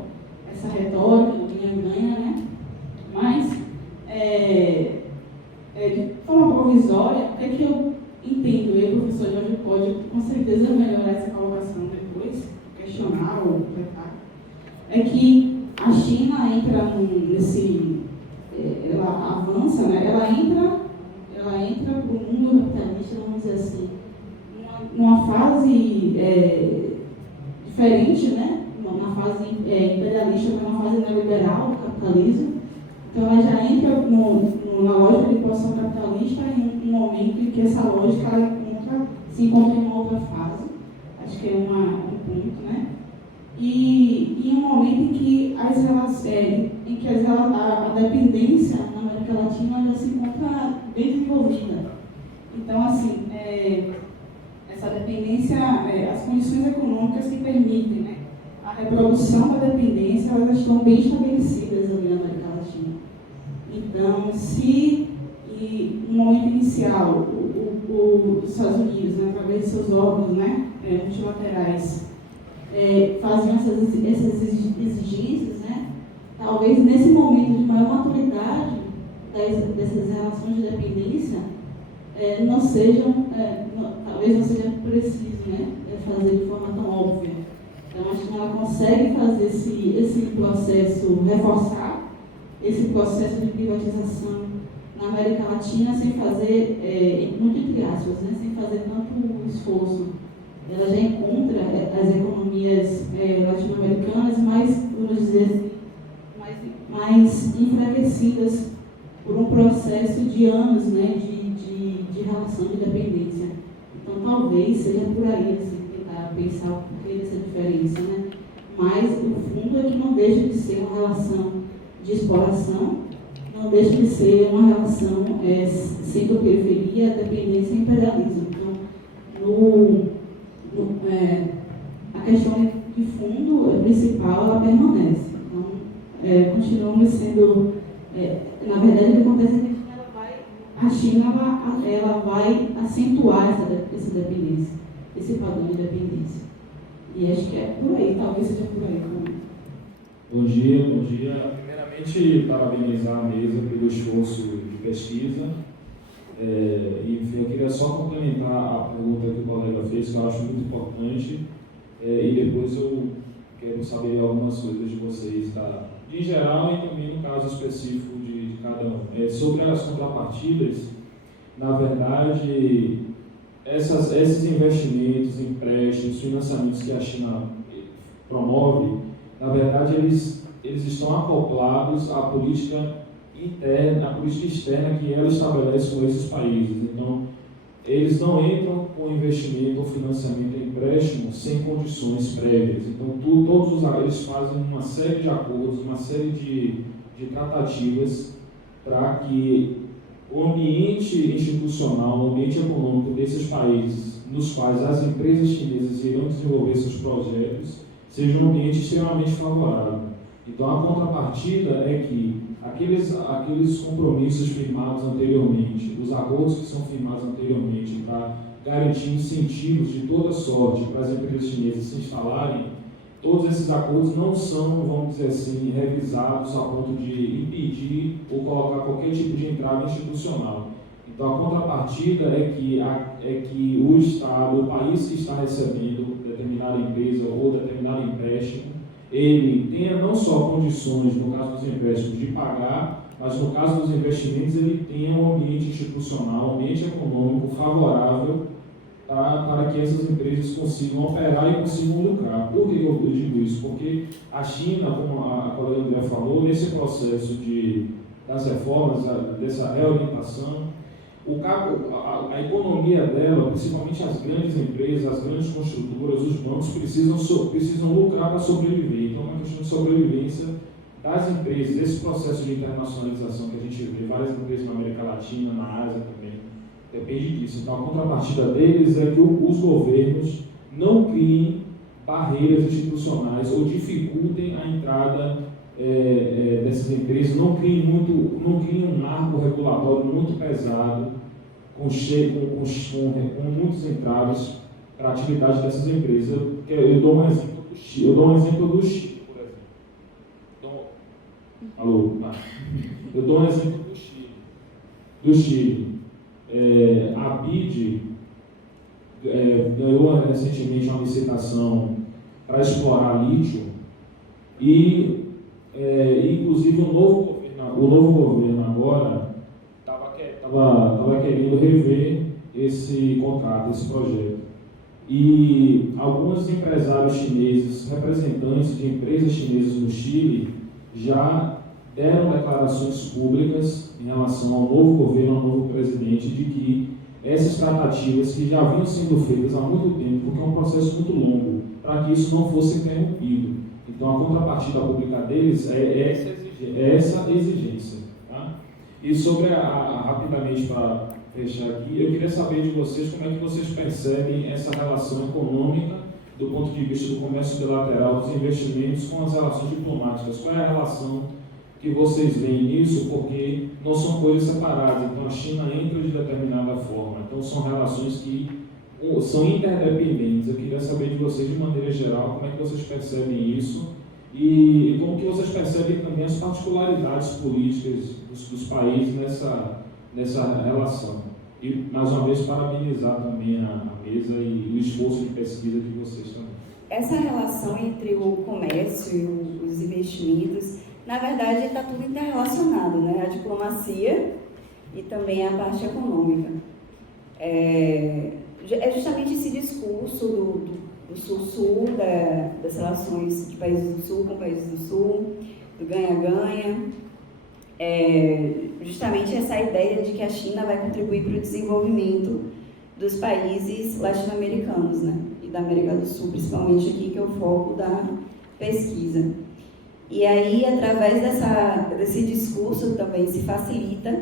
essa retórica do ganha-ganha, né? Mas, de forma provisória, é que eu entendo, o professor Jorge pode com certeza melhorar essa colocação depois, questionar ou completar, é que a China entra ela avança, né? Ela entra para o mundo capitalista, vamos dizer assim, numa fase diferente, né? Uma fase imperialista, uma fase neoliberal do capitalismo. Então ela já entra na lógica de produção capitalista em um momento em que essa lógica se encontra em uma outra fase. Acho que é um ponto, né? E em um momento em que a dependência na América Latina já se encontra bem desenvolvida. Então, assim, essa dependência, as condições econômicas que permitem, né, a reprodução da dependência, elas estão bem estabelecidas ali na América Latina. Então, se no momento inicial os Estados Unidos, né, através de seus órgãos, né, multilaterais, faziam essas exigências, né, talvez nesse momento de maior maturidade dessas relações de dependência, talvez não seja preciso, né, fazer de forma tão óbvia. Então, acho que ela consegue fazer esse processo, reforçar esse processo de privatização na América Latina sem fazer, muito entre aspas, né, sem fazer tanto esforço. Ela já encontra as economias latino-americanas vamos dizer assim, mais enfraquecidas por um processo de anos, né, de relação de dependência. Então, talvez seja por aí, assim, tentar pensar o porquê dessa diferença, né? Mas o fundo é que não deixa de ser uma relação de exploração, não deixa de ser uma relação centro-periferia, dependência e imperialismo. Então, a questão de fundo principal, ela permanece. Então, continuamos sendo... na verdade, o que acontece é que a China ela vai acentuar essa dependência, esse padrão de dependência. E acho que é por aí, talvez seja por aí também. Bom dia. Primeiramente, parabenizar a mesa pelo esforço de pesquisa. Enfim, eu queria só complementar a pergunta que o colega fez, que eu acho muito importante, e depois eu quero saber algumas coisas de vocês, de geral e também no caso específico de cada um. Sobre as contrapartidas, na verdade, esses investimentos, empréstimos, financiamentos que a China promove, na verdade, eles estão acoplados à política interna, à política externa que ela estabelece com esses países. Então, eles não entram com investimento ou financiamento em empréstimo sem condições prévias. Então, eles fazem uma série de acordos, uma série de tratativas para que o ambiente institucional, o ambiente econômico desses países, nos quais as empresas chinesas irão desenvolver seus projetos, seja um ambiente extremamente favorável. Então, a contrapartida é que aqueles compromissos firmados anteriormente, os acordos que são firmados anteriormente para garantir incentivos de toda sorte para as empresas chinesas se instalarem, todos esses acordos não são, vamos dizer assim, revisados a ponto de impedir ou colocar qualquer tipo de entrave institucional. Então, a contrapartida é que o Estado, o país que está recebendo determinada empresa ou determinado empréstimo, ele tenha não só condições, no caso dos empréstimos, de pagar, mas no caso dos investimentos, ele tenha um ambiente institucional, um ambiente econômico favorável para que essas empresas consigam operar e consigam lucrar. Por que eu digo isso? Porque a China, como a colega André falou, nesse processo das reformas, dessa reorientação, a economia dela, principalmente as grandes empresas, as grandes construtoras, os bancos, precisam lucrar para sobreviver. Então, é uma questão de sobrevivência das empresas, esse processo de internacionalização que a gente vê, várias empresas na América Latina, na Ásia também, depende disso. Então, a contrapartida deles é que os governos não criem barreiras institucionais ou dificultem a entrada dessas empresas, não criem um marco regulatório muito pesado, com muitos entraves para a atividade dessas empresas. Eu dou um exemplo do Chile, por exemplo. Eu dou um exemplo do Chile. A BID ganhou recentemente uma licitação para explorar lítio e, inclusive, o novo governo agora estava querendo rever esse contrato, esse projeto. E alguns empresários chineses, representantes de empresas chinesas no Chile, já deram declarações públicas em relação ao novo governo, ao novo presidente, de que essas tratativas que já vinham sendo feitas há muito tempo, porque é um processo muito longo, para que isso não fosse interrompido. Então, a contrapartida pública deles é essa exigência. Tá? E sobre rapidamente, para fechar aqui, eu queria saber de vocês como é que vocês percebem essa relação econômica do ponto de vista do comércio bilateral, dos investimentos com as relações diplomáticas. Qual é a relação que vocês veem nisso? Porque não são coisas separadas. Então, a China entra de determinada forma. Então, são relações que são interdependentes. Eu queria saber de vocês, de maneira geral, como é que vocês percebem isso e como que vocês percebem também as particularidades políticas dos países nessa relação. E, mais uma vez, parabenizar também a mesa e o esforço de pesquisa de vocês também. Essa relação entre o comércio e os investimentos, na verdade, está tudo interrelacionado, né? A diplomacia e também a parte econômica. É justamente esse discurso do Sul-Sul, das relações de países do Sul com países do Sul, do ganha-ganha. Justamente essa ideia de que a China vai contribuir para o desenvolvimento dos países latino-americanos, né? E da América do Sul, principalmente aqui, que é o foco da pesquisa. E aí, através desse discurso também se facilita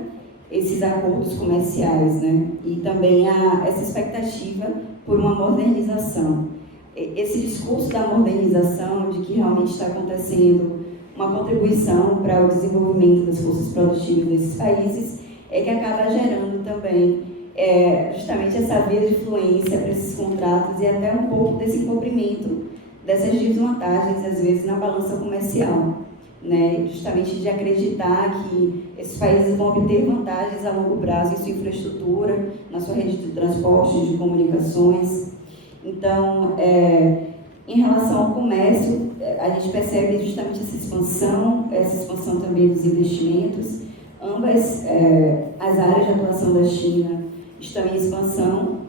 esses acordos comerciais, né? E também essa expectativa por uma modernização. Esse discurso da modernização, de que realmente está acontecendo uma contribuição para o desenvolvimento das forças produtivas desses países, é que acaba gerando também justamente essa via de fluência para esses contratos e até um pouco desse encobrimento dessas desvantagens, às vezes, na balança comercial, né? Justamente de acreditar que esses países vão obter vantagens a longo prazo em sua infraestrutura, na sua rede de transporte, de comunicações. Então, em relação ao comércio, a gente percebe justamente essa expansão também dos investimentos. Ambas as áreas de atuação da China estão em expansão,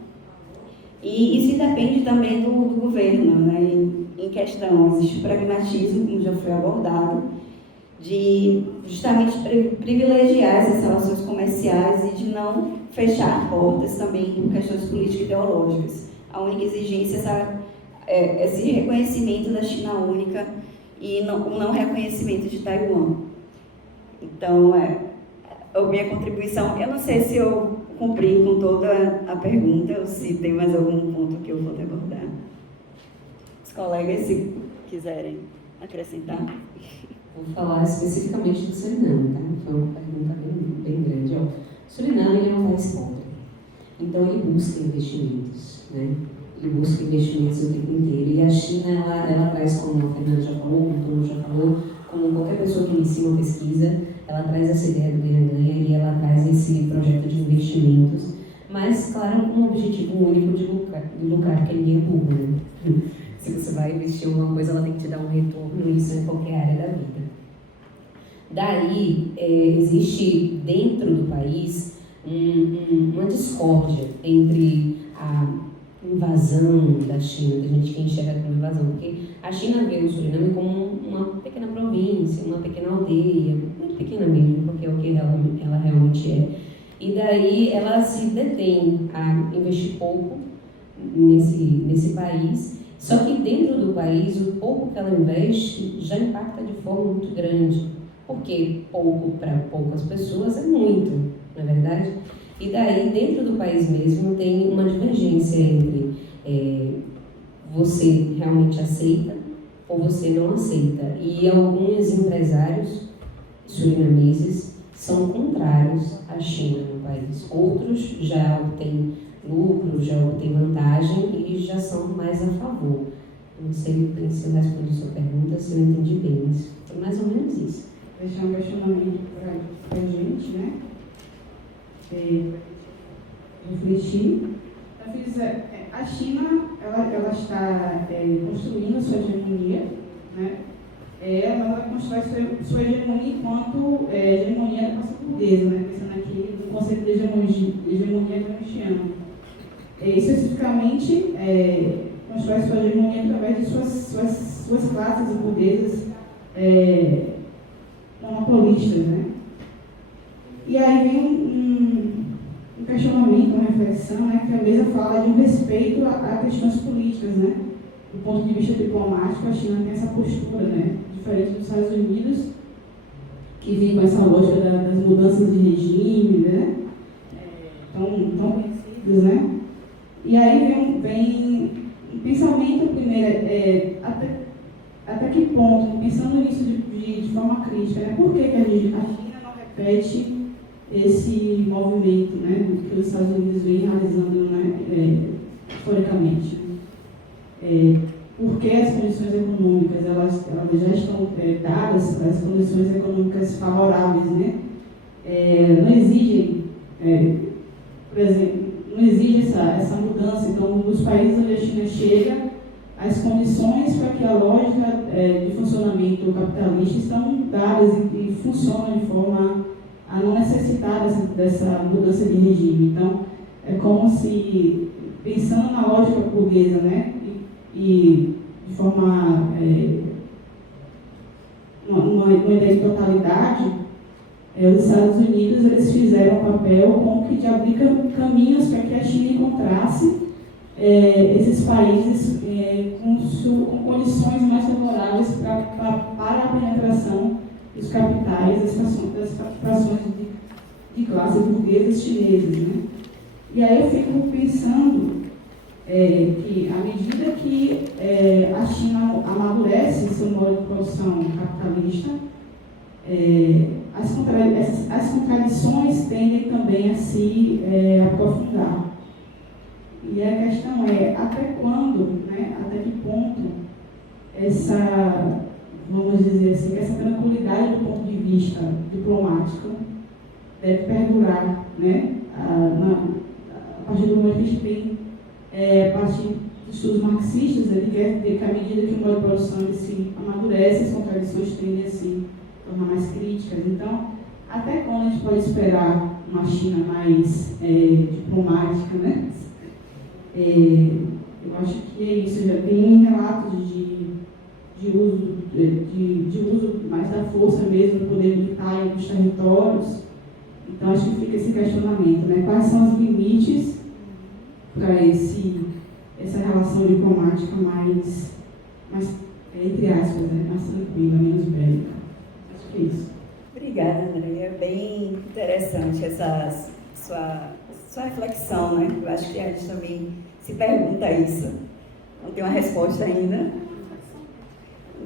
e isso depende também do governo, né? Em questão, existe o pragmatismo, como já foi abordado, de justamente privilegiar essas relações comerciais e de não fechar portas também por questões político-ideológicas. A única exigência é esse reconhecimento da China única e o não reconhecimento de Taiwan. Então, a minha contribuição, eu não sei se eu cumpri com toda a pergunta ou se tem mais algum ponto que eu vou abordar. Os colegas, se quiserem acrescentar. Vou falar especificamente do Suriname, tá? Foi uma pergunta bem grande. O Suriname ele é um país pobre, então ele busca investimentos, né? Ele busca investimentos o tempo inteiro. E a China, ela traz, como a Fernanda já falou, como o Bruno já falou, como qualquer pessoa que inicia uma pesquisa, ela traz essa ideia do ganha-ganha e ela traz esse projeto de investimentos, mas, claro, com um objetivo único de lucrar, que ninguém é burro, né? Se você vai investir em alguma coisa, ela tem que te dar um retorno, isso em qualquer área da vida. Daí, existe dentro do país uma discórdia entre a invasão da China, da gente que enxerga como invasão, porque a China vê o Suriname como uma pequena província, uma pequena aldeia, muito pequena mesmo, porque é o que ela realmente é. E daí ela se detém a investir pouco nesse país, só que dentro do país, o pouco que ela investe já impacta de forma muito grande, porque pouco para poucas pessoas é muito, não é verdade? E daí, dentro do país mesmo, tem uma divergência entre você realmente aceita ou você não aceita. E alguns empresários surinameses são contrários à China no país. Outros já obtêm lucro, já obtêm vantagem e já são mais a favor. Não sei se eu respondi a sua pergunta, se eu entendi bem, mas foi mais ou menos isso. Deixar um questionamento para a gente, né? Refletir. A China, ela está construindo sua hegemonia, né? Ela constrói sua hegemonia enquanto hegemonia da classe burguesa, né? Pensando aqui no conceito de hegemonia gramsciana. Especificamente, constrói sua hegemonia através de suas classes burguesas monopolistas, né? E aí vem um questionamento, uma reflexão, né, que a mesa fala de um respeito a questões políticas, né? Do ponto de vista diplomático, a China tem essa postura, né? Diferente dos Estados Unidos, que vem com essa lógica das mudanças de regime, né? Tão conhecidas, né? E aí vem um pensamento primeiro, até que ponto, pensando nisso de forma crítica, né? Por que a China não repete esse movimento, né, que os Estados Unidos vem realizando, né, historicamente? Porque as condições econômicas elas já estão dadas, as condições econômicas favoráveis, né? Não exigem, por exemplo, não exige essa mudança. Então, nos países onde a China chega, as condições para que a lógica de funcionamento capitalista estão dadas e funcionam de forma a não necessitar dessa mudança de regime. Então, é como se, pensando na lógica burguesa, né, e de forma, uma ideia de totalidade, os Estados Unidos eles fizeram o papel como que de abrir caminhos para que a China encontrasse esses países com condições mais favoráveis para a penetração dos capitais, das participações de classes burguesas chinesas, né? E aí eu fico pensando que, à medida que a China amadurece seu modo de produção capitalista, as contradições tendem também a se aprofundar. E a questão é até quando, né, até que ponto vamos dizer assim, essa tranquilidade do ponto de vista diplomático deve perdurar, né, a partir do momento que a gente tem, a partir dos estudos marxistas, ele quer dizer que à medida que o modo de produção se amadurece, as contradições tendem a se tornar mais críticas. Então, até quando a gente pode esperar uma China mais diplomática, né? Eu acho que é isso. Já tem relatos de uso mais da força mesmo, do poder militar em alguns territórios. Então, acho que fica esse questionamento, né? Quais são os limites para essa relação diplomática mais entre aspas, né? Mais tranquila, menos bélica. Acho que é isso. Obrigada, Andréia. Bem interessante essa sua reflexão, né? Eu acho que a gente também se pergunta isso. Não tem uma resposta ainda,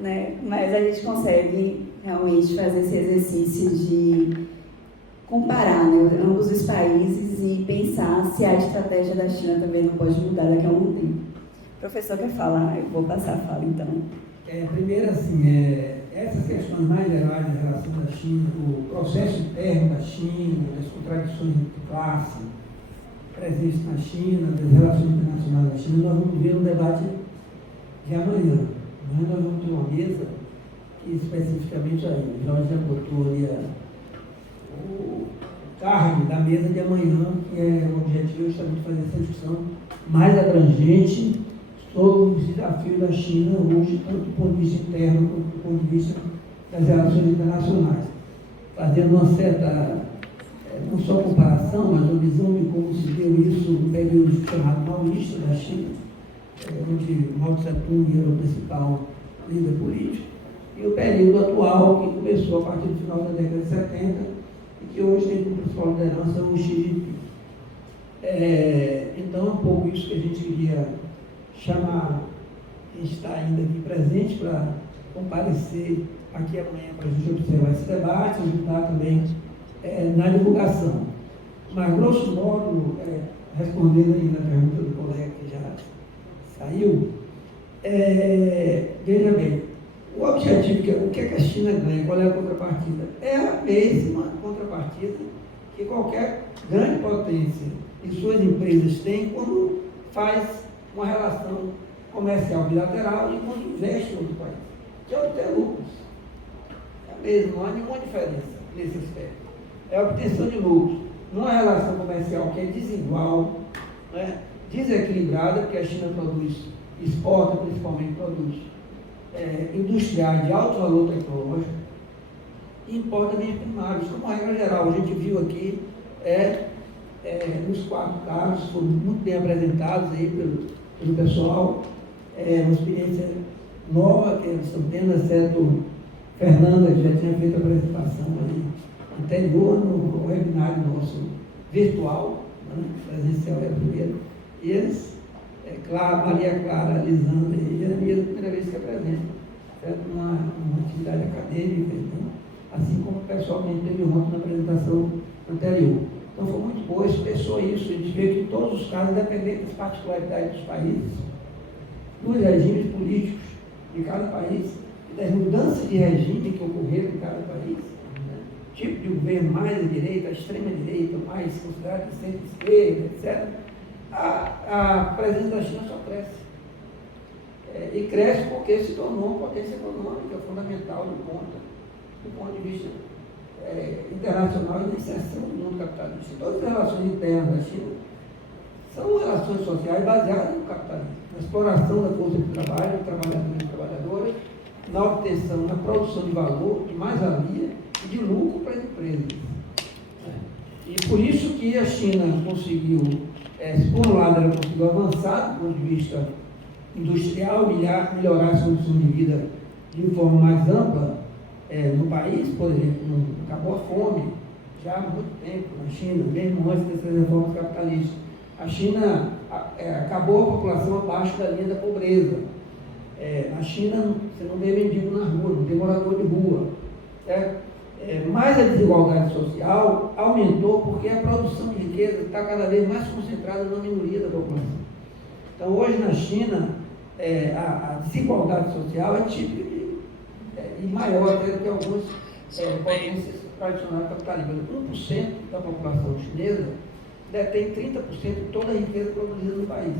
né? Mas a gente consegue realmente fazer esse exercício de comparar, né, ambos os países e pensar se a estratégia da China também não pode mudar daqui a algum tempo. O professor quer falar? Eu vou passar a fala, então. Primeiro, assim, essas questões mais gerais em relação à China, o processo interno da China, as contradições de classe presentes na China, das relações internacionais da China, nós vamos ver no debate de amanhã. Amanhã nós vamos ter uma mesa que especificamente aí, o Jorge já botou ali o card da mesa de amanhã, que é o objetivo justamente de fazer essa discussão mais abrangente sobre os desafios da China hoje, tanto do ponto de vista interno quanto do ponto de vista das relações internacionais, fazendo uma certa, não só comparação, mas uma visão de como se deu isso no período chamado maoísta da China, onde Mao Tse-tung era o principal líder político, e o período atual, que começou a partir do final da década de 70, e que hoje tem como principal liderança o Xi Jinping. Então, é um pouco isso que a gente queria chamar que está ainda aqui presente para comparecer aqui amanhã para a gente observar esse debate, ajudar também na divulgação. Mas, grosso modo, respondendo aí na pergunta do colega que já saiu, veja bem, o objetivo, o que a China ganha, qual é a contrapartida? É a mesma contrapartida que qualquer grande potência e suas empresas têm quando faz uma relação comercial bilateral e quando investe em outro país, que é obter lucros. É a mesma, não há nenhuma diferença nesse aspecto. É a obtenção de lucros. Numa relação comercial que é desigual, né, desequilibrada, porque a China produz, exporta principalmente, produz industriais de alto valor tecnológico, e importa bens primários. Como regra geral, a gente viu aqui nos 4 casos, foram muito bem apresentados aí pelo pessoal, uma experiência nova que eles estão tendo, exceto Fernanda, que já tinha feito a apresentação ali anterior no webinário nosso virtual, né? Presencial é a primeira, e eles, Maria Clara, Lisandra e Jeremias, é a primeira vez que apresentam, certo? Uma atividade acadêmica, então, assim como pessoalmente teve ontem na apresentação anterior. Então foi muito boa, expressou isso, a gente vê que em todos os casos, independente das particularidades dos países, dos regimes políticos de cada país, e das mudanças de regime que ocorreram em cada país, tipo de governo mais à direita, à extrema direita, mais considerado de centro-esquerda, etc., a presença da China só cresce. E cresce porque se tornou uma potência econômica fundamental do ponto de vista internacional e da inserção do mundo capitalista. Todas as relações internas da China são relações sociais baseadas no capitalismo, na exploração da força de trabalho, do trabalhador e trabalhadora, na obtenção, na produção de valor, de mais-valia e de lucro para as empresas. E por isso que a China conseguiu, por um lado, ela conseguiu avançar do ponto de vista industrial, melhorar as condições de vida de forma mais ampla no país, por exemplo, acabou a fome já há muito tempo na China, mesmo antes dessas reformas capitalistas. A China acabou a população abaixo da linha da pobreza. Na China, você não vê mendigo na rua, não tem morador de rua. Mas a desigualdade social aumentou porque a produção de riqueza está cada vez mais concentrada na minoria da população. Então, hoje na China, a desigualdade social é típica e maior até do que algumas potências tradicionais capitalistas. 1% da população chinesa detém 30% de toda a riqueza produzida no país.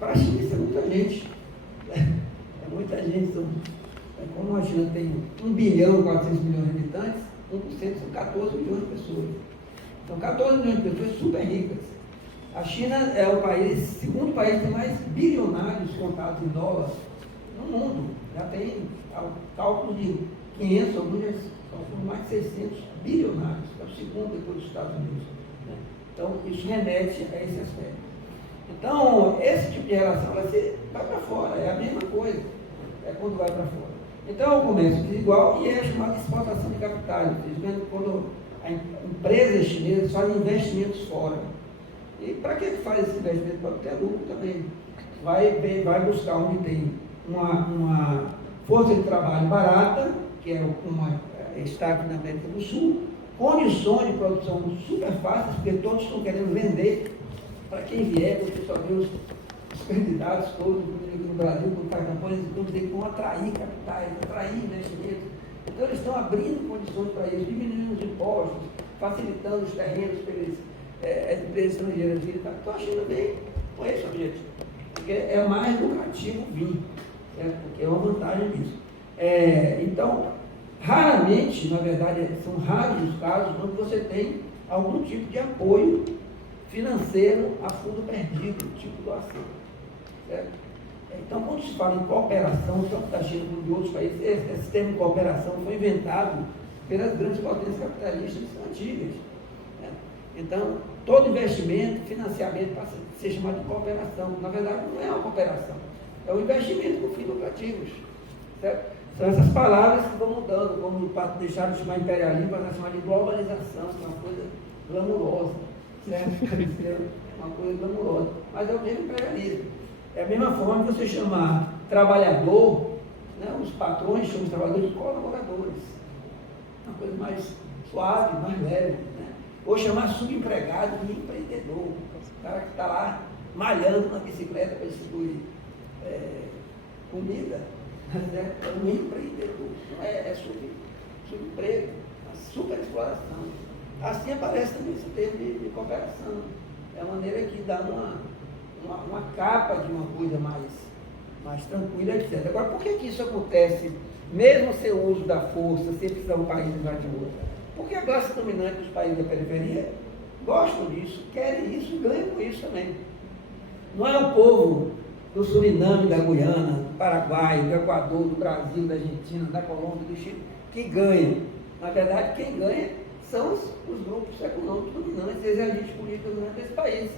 Para a China, isso é muita gente. É muita gente. Como a China tem 1 bilhão e 400 milhões de habitantes, 1% são 14 milhões de pessoas. Então, 14 milhões de pessoas super ricas. A China é o segundo país que tem mais bilionários contados em dólar no mundo. Já tem cálculo de 500, alguns já são mais de 600 bilionários. É o segundo depois dos Estados Unidos. Né? Então, isso remete a esse aspecto. Então, esse tipo de relação vai para fora, é a mesma coisa quando vai para fora. Então, é um comércio desigual e é chamado de exportação de capitais. Quando a empresa chinesa faz investimentos fora. E para que faz esse investimento? Para ter lucro também. Vai buscar onde tem uma força de trabalho barata, que está aqui na América do Sul, condições de produção super fáceis, porque todos estão querendo vender para quem vier, você só vê os candidatos todos no Brasil, com campanhas e tudo, que vão atrair capitais, atrair investimentos. Então, eles estão abrindo condições para isso, diminuindo os impostos, facilitando os terrenos para as empresas estrangeiras virem. Então, a China vem com esse objetivo, porque é mais lucrativo vir, porque é uma vantagem disso. Então, raramente, na verdade, são raros os casos onde você tem algum tipo de apoio financeiro a fundo perdido, tipo doação. Certo? Então, quando se fala em cooperação, tanto da China como de outros países, esse termo de cooperação foi inventado pelas grandes potências capitalistas antigas. Né? Então, todo investimento, financiamento passa a ser chamado de cooperação. Na verdade, não é uma cooperação, é um investimento com fins lucrativos. Certo? São essas palavras que vão mudando, como deixar de chamar imperialismo, para chamar de globalização, que é uma coisa glamurosa. Certo? Uma coisa glamurosa. Mas é o mesmo imperialismo. É a mesma forma que você chamar trabalhador, né, os patrões chamam os trabalhadores de colaboradores. Uma coisa mais suave, mais leve. Né? Ou chamar subempregado de empreendedor. O cara que está lá malhando na bicicleta para distribuir comida, né? É um empreendedor. Não é subemprego, superexploração. Assim aparece também esse termo de cooperação. É a maneira que dá uma capa de uma coisa mais tranquila, etc. Agora, por que isso acontece, mesmo sem o uso da força, sem precisar um país invadir o outro? Porque a classe dominante dos países da periferia gostam disso, querem isso e ganham com isso também. Não é o povo do Suriname, da Guiana, do Paraguai, do Equador, do Brasil, da Argentina, da Colômbia, do Chile, que ganham. Na verdade, quem ganha são os grupos econômicos dominantes, os agentes políticos dominantes desse país.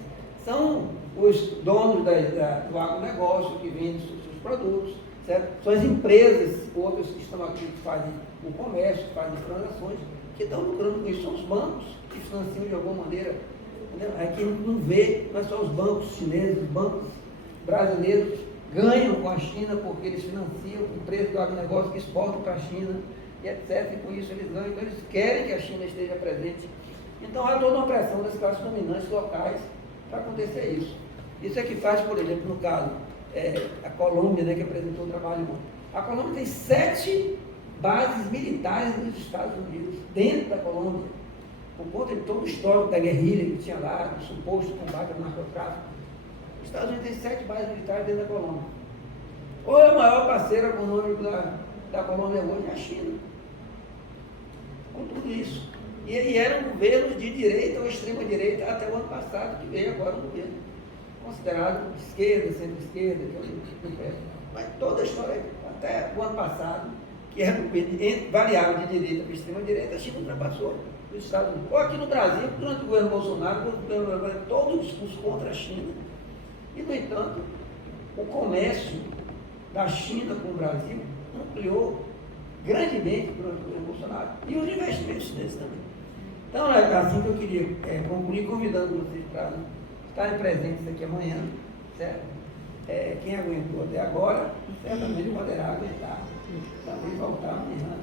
São os donos do agronegócio que vendem seus produtos, certo? São as empresas, outras que estão aqui, que fazem o comércio, que fazem transações, que estão lucrando com isso. São os bancos que financiam de alguma maneira. Aqui não vê, mas só os bancos chineses, os bancos brasileiros ganham com a China porque eles financiam empresas do agronegócio que exportam para a China, e etc. E com isso eles ganham, então eles querem que a China esteja presente. Então há toda uma pressão das classes dominantes locais para acontecer isso. Isso é que faz, por exemplo, no caso, a Colômbia, né, que apresentou o trabalho ontem. A Colômbia tem 7 bases militares nos Estados Unidos, dentro da Colômbia, por conta de todo o histórico da guerrilha que tinha lá, do suposto combate ao narcotráfico. Os Estados Unidos tem 7 bases militares dentro da Colômbia. Ou é o maior parceiro econômico da Colômbia hoje é a China. Com tudo isso. E eram governos de direita ou extrema-direita até o ano passado, que veio agora um governo considerado de esquerda, centro-esquerda, mas toda a história, até o ano passado, que era um governo variável de direita para extrema-direita, a China ultrapassou os Estados Unidos. Ou aqui no Brasil, durante o governo Bolsonaro, todo o discurso contra a China. E, no entanto, o comércio da China com o Brasil ampliou grandemente durante o governo Bolsonaro. E os investimentos chineses também. Então, é assim que eu queria concluir, convidando vocês para estarem presentes aqui amanhã, certo? Quem aguentou até agora, certamente poderá aguentar. Também voltar amanhã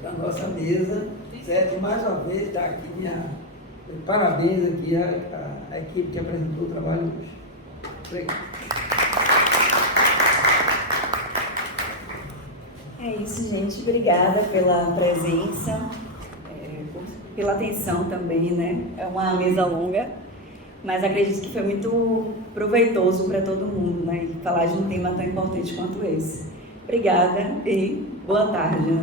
para a nossa mesa, certo? E mais uma vez, dar aqui parabéns aqui à equipe que apresentou o trabalho hoje. Obrigado. É isso, gente. Obrigada pela presença, pela atenção também, né? É uma mesa longa, mas acredito que foi muito proveitoso para todo mundo, né? E falar de um tema tão importante quanto esse. Obrigada e boa tarde.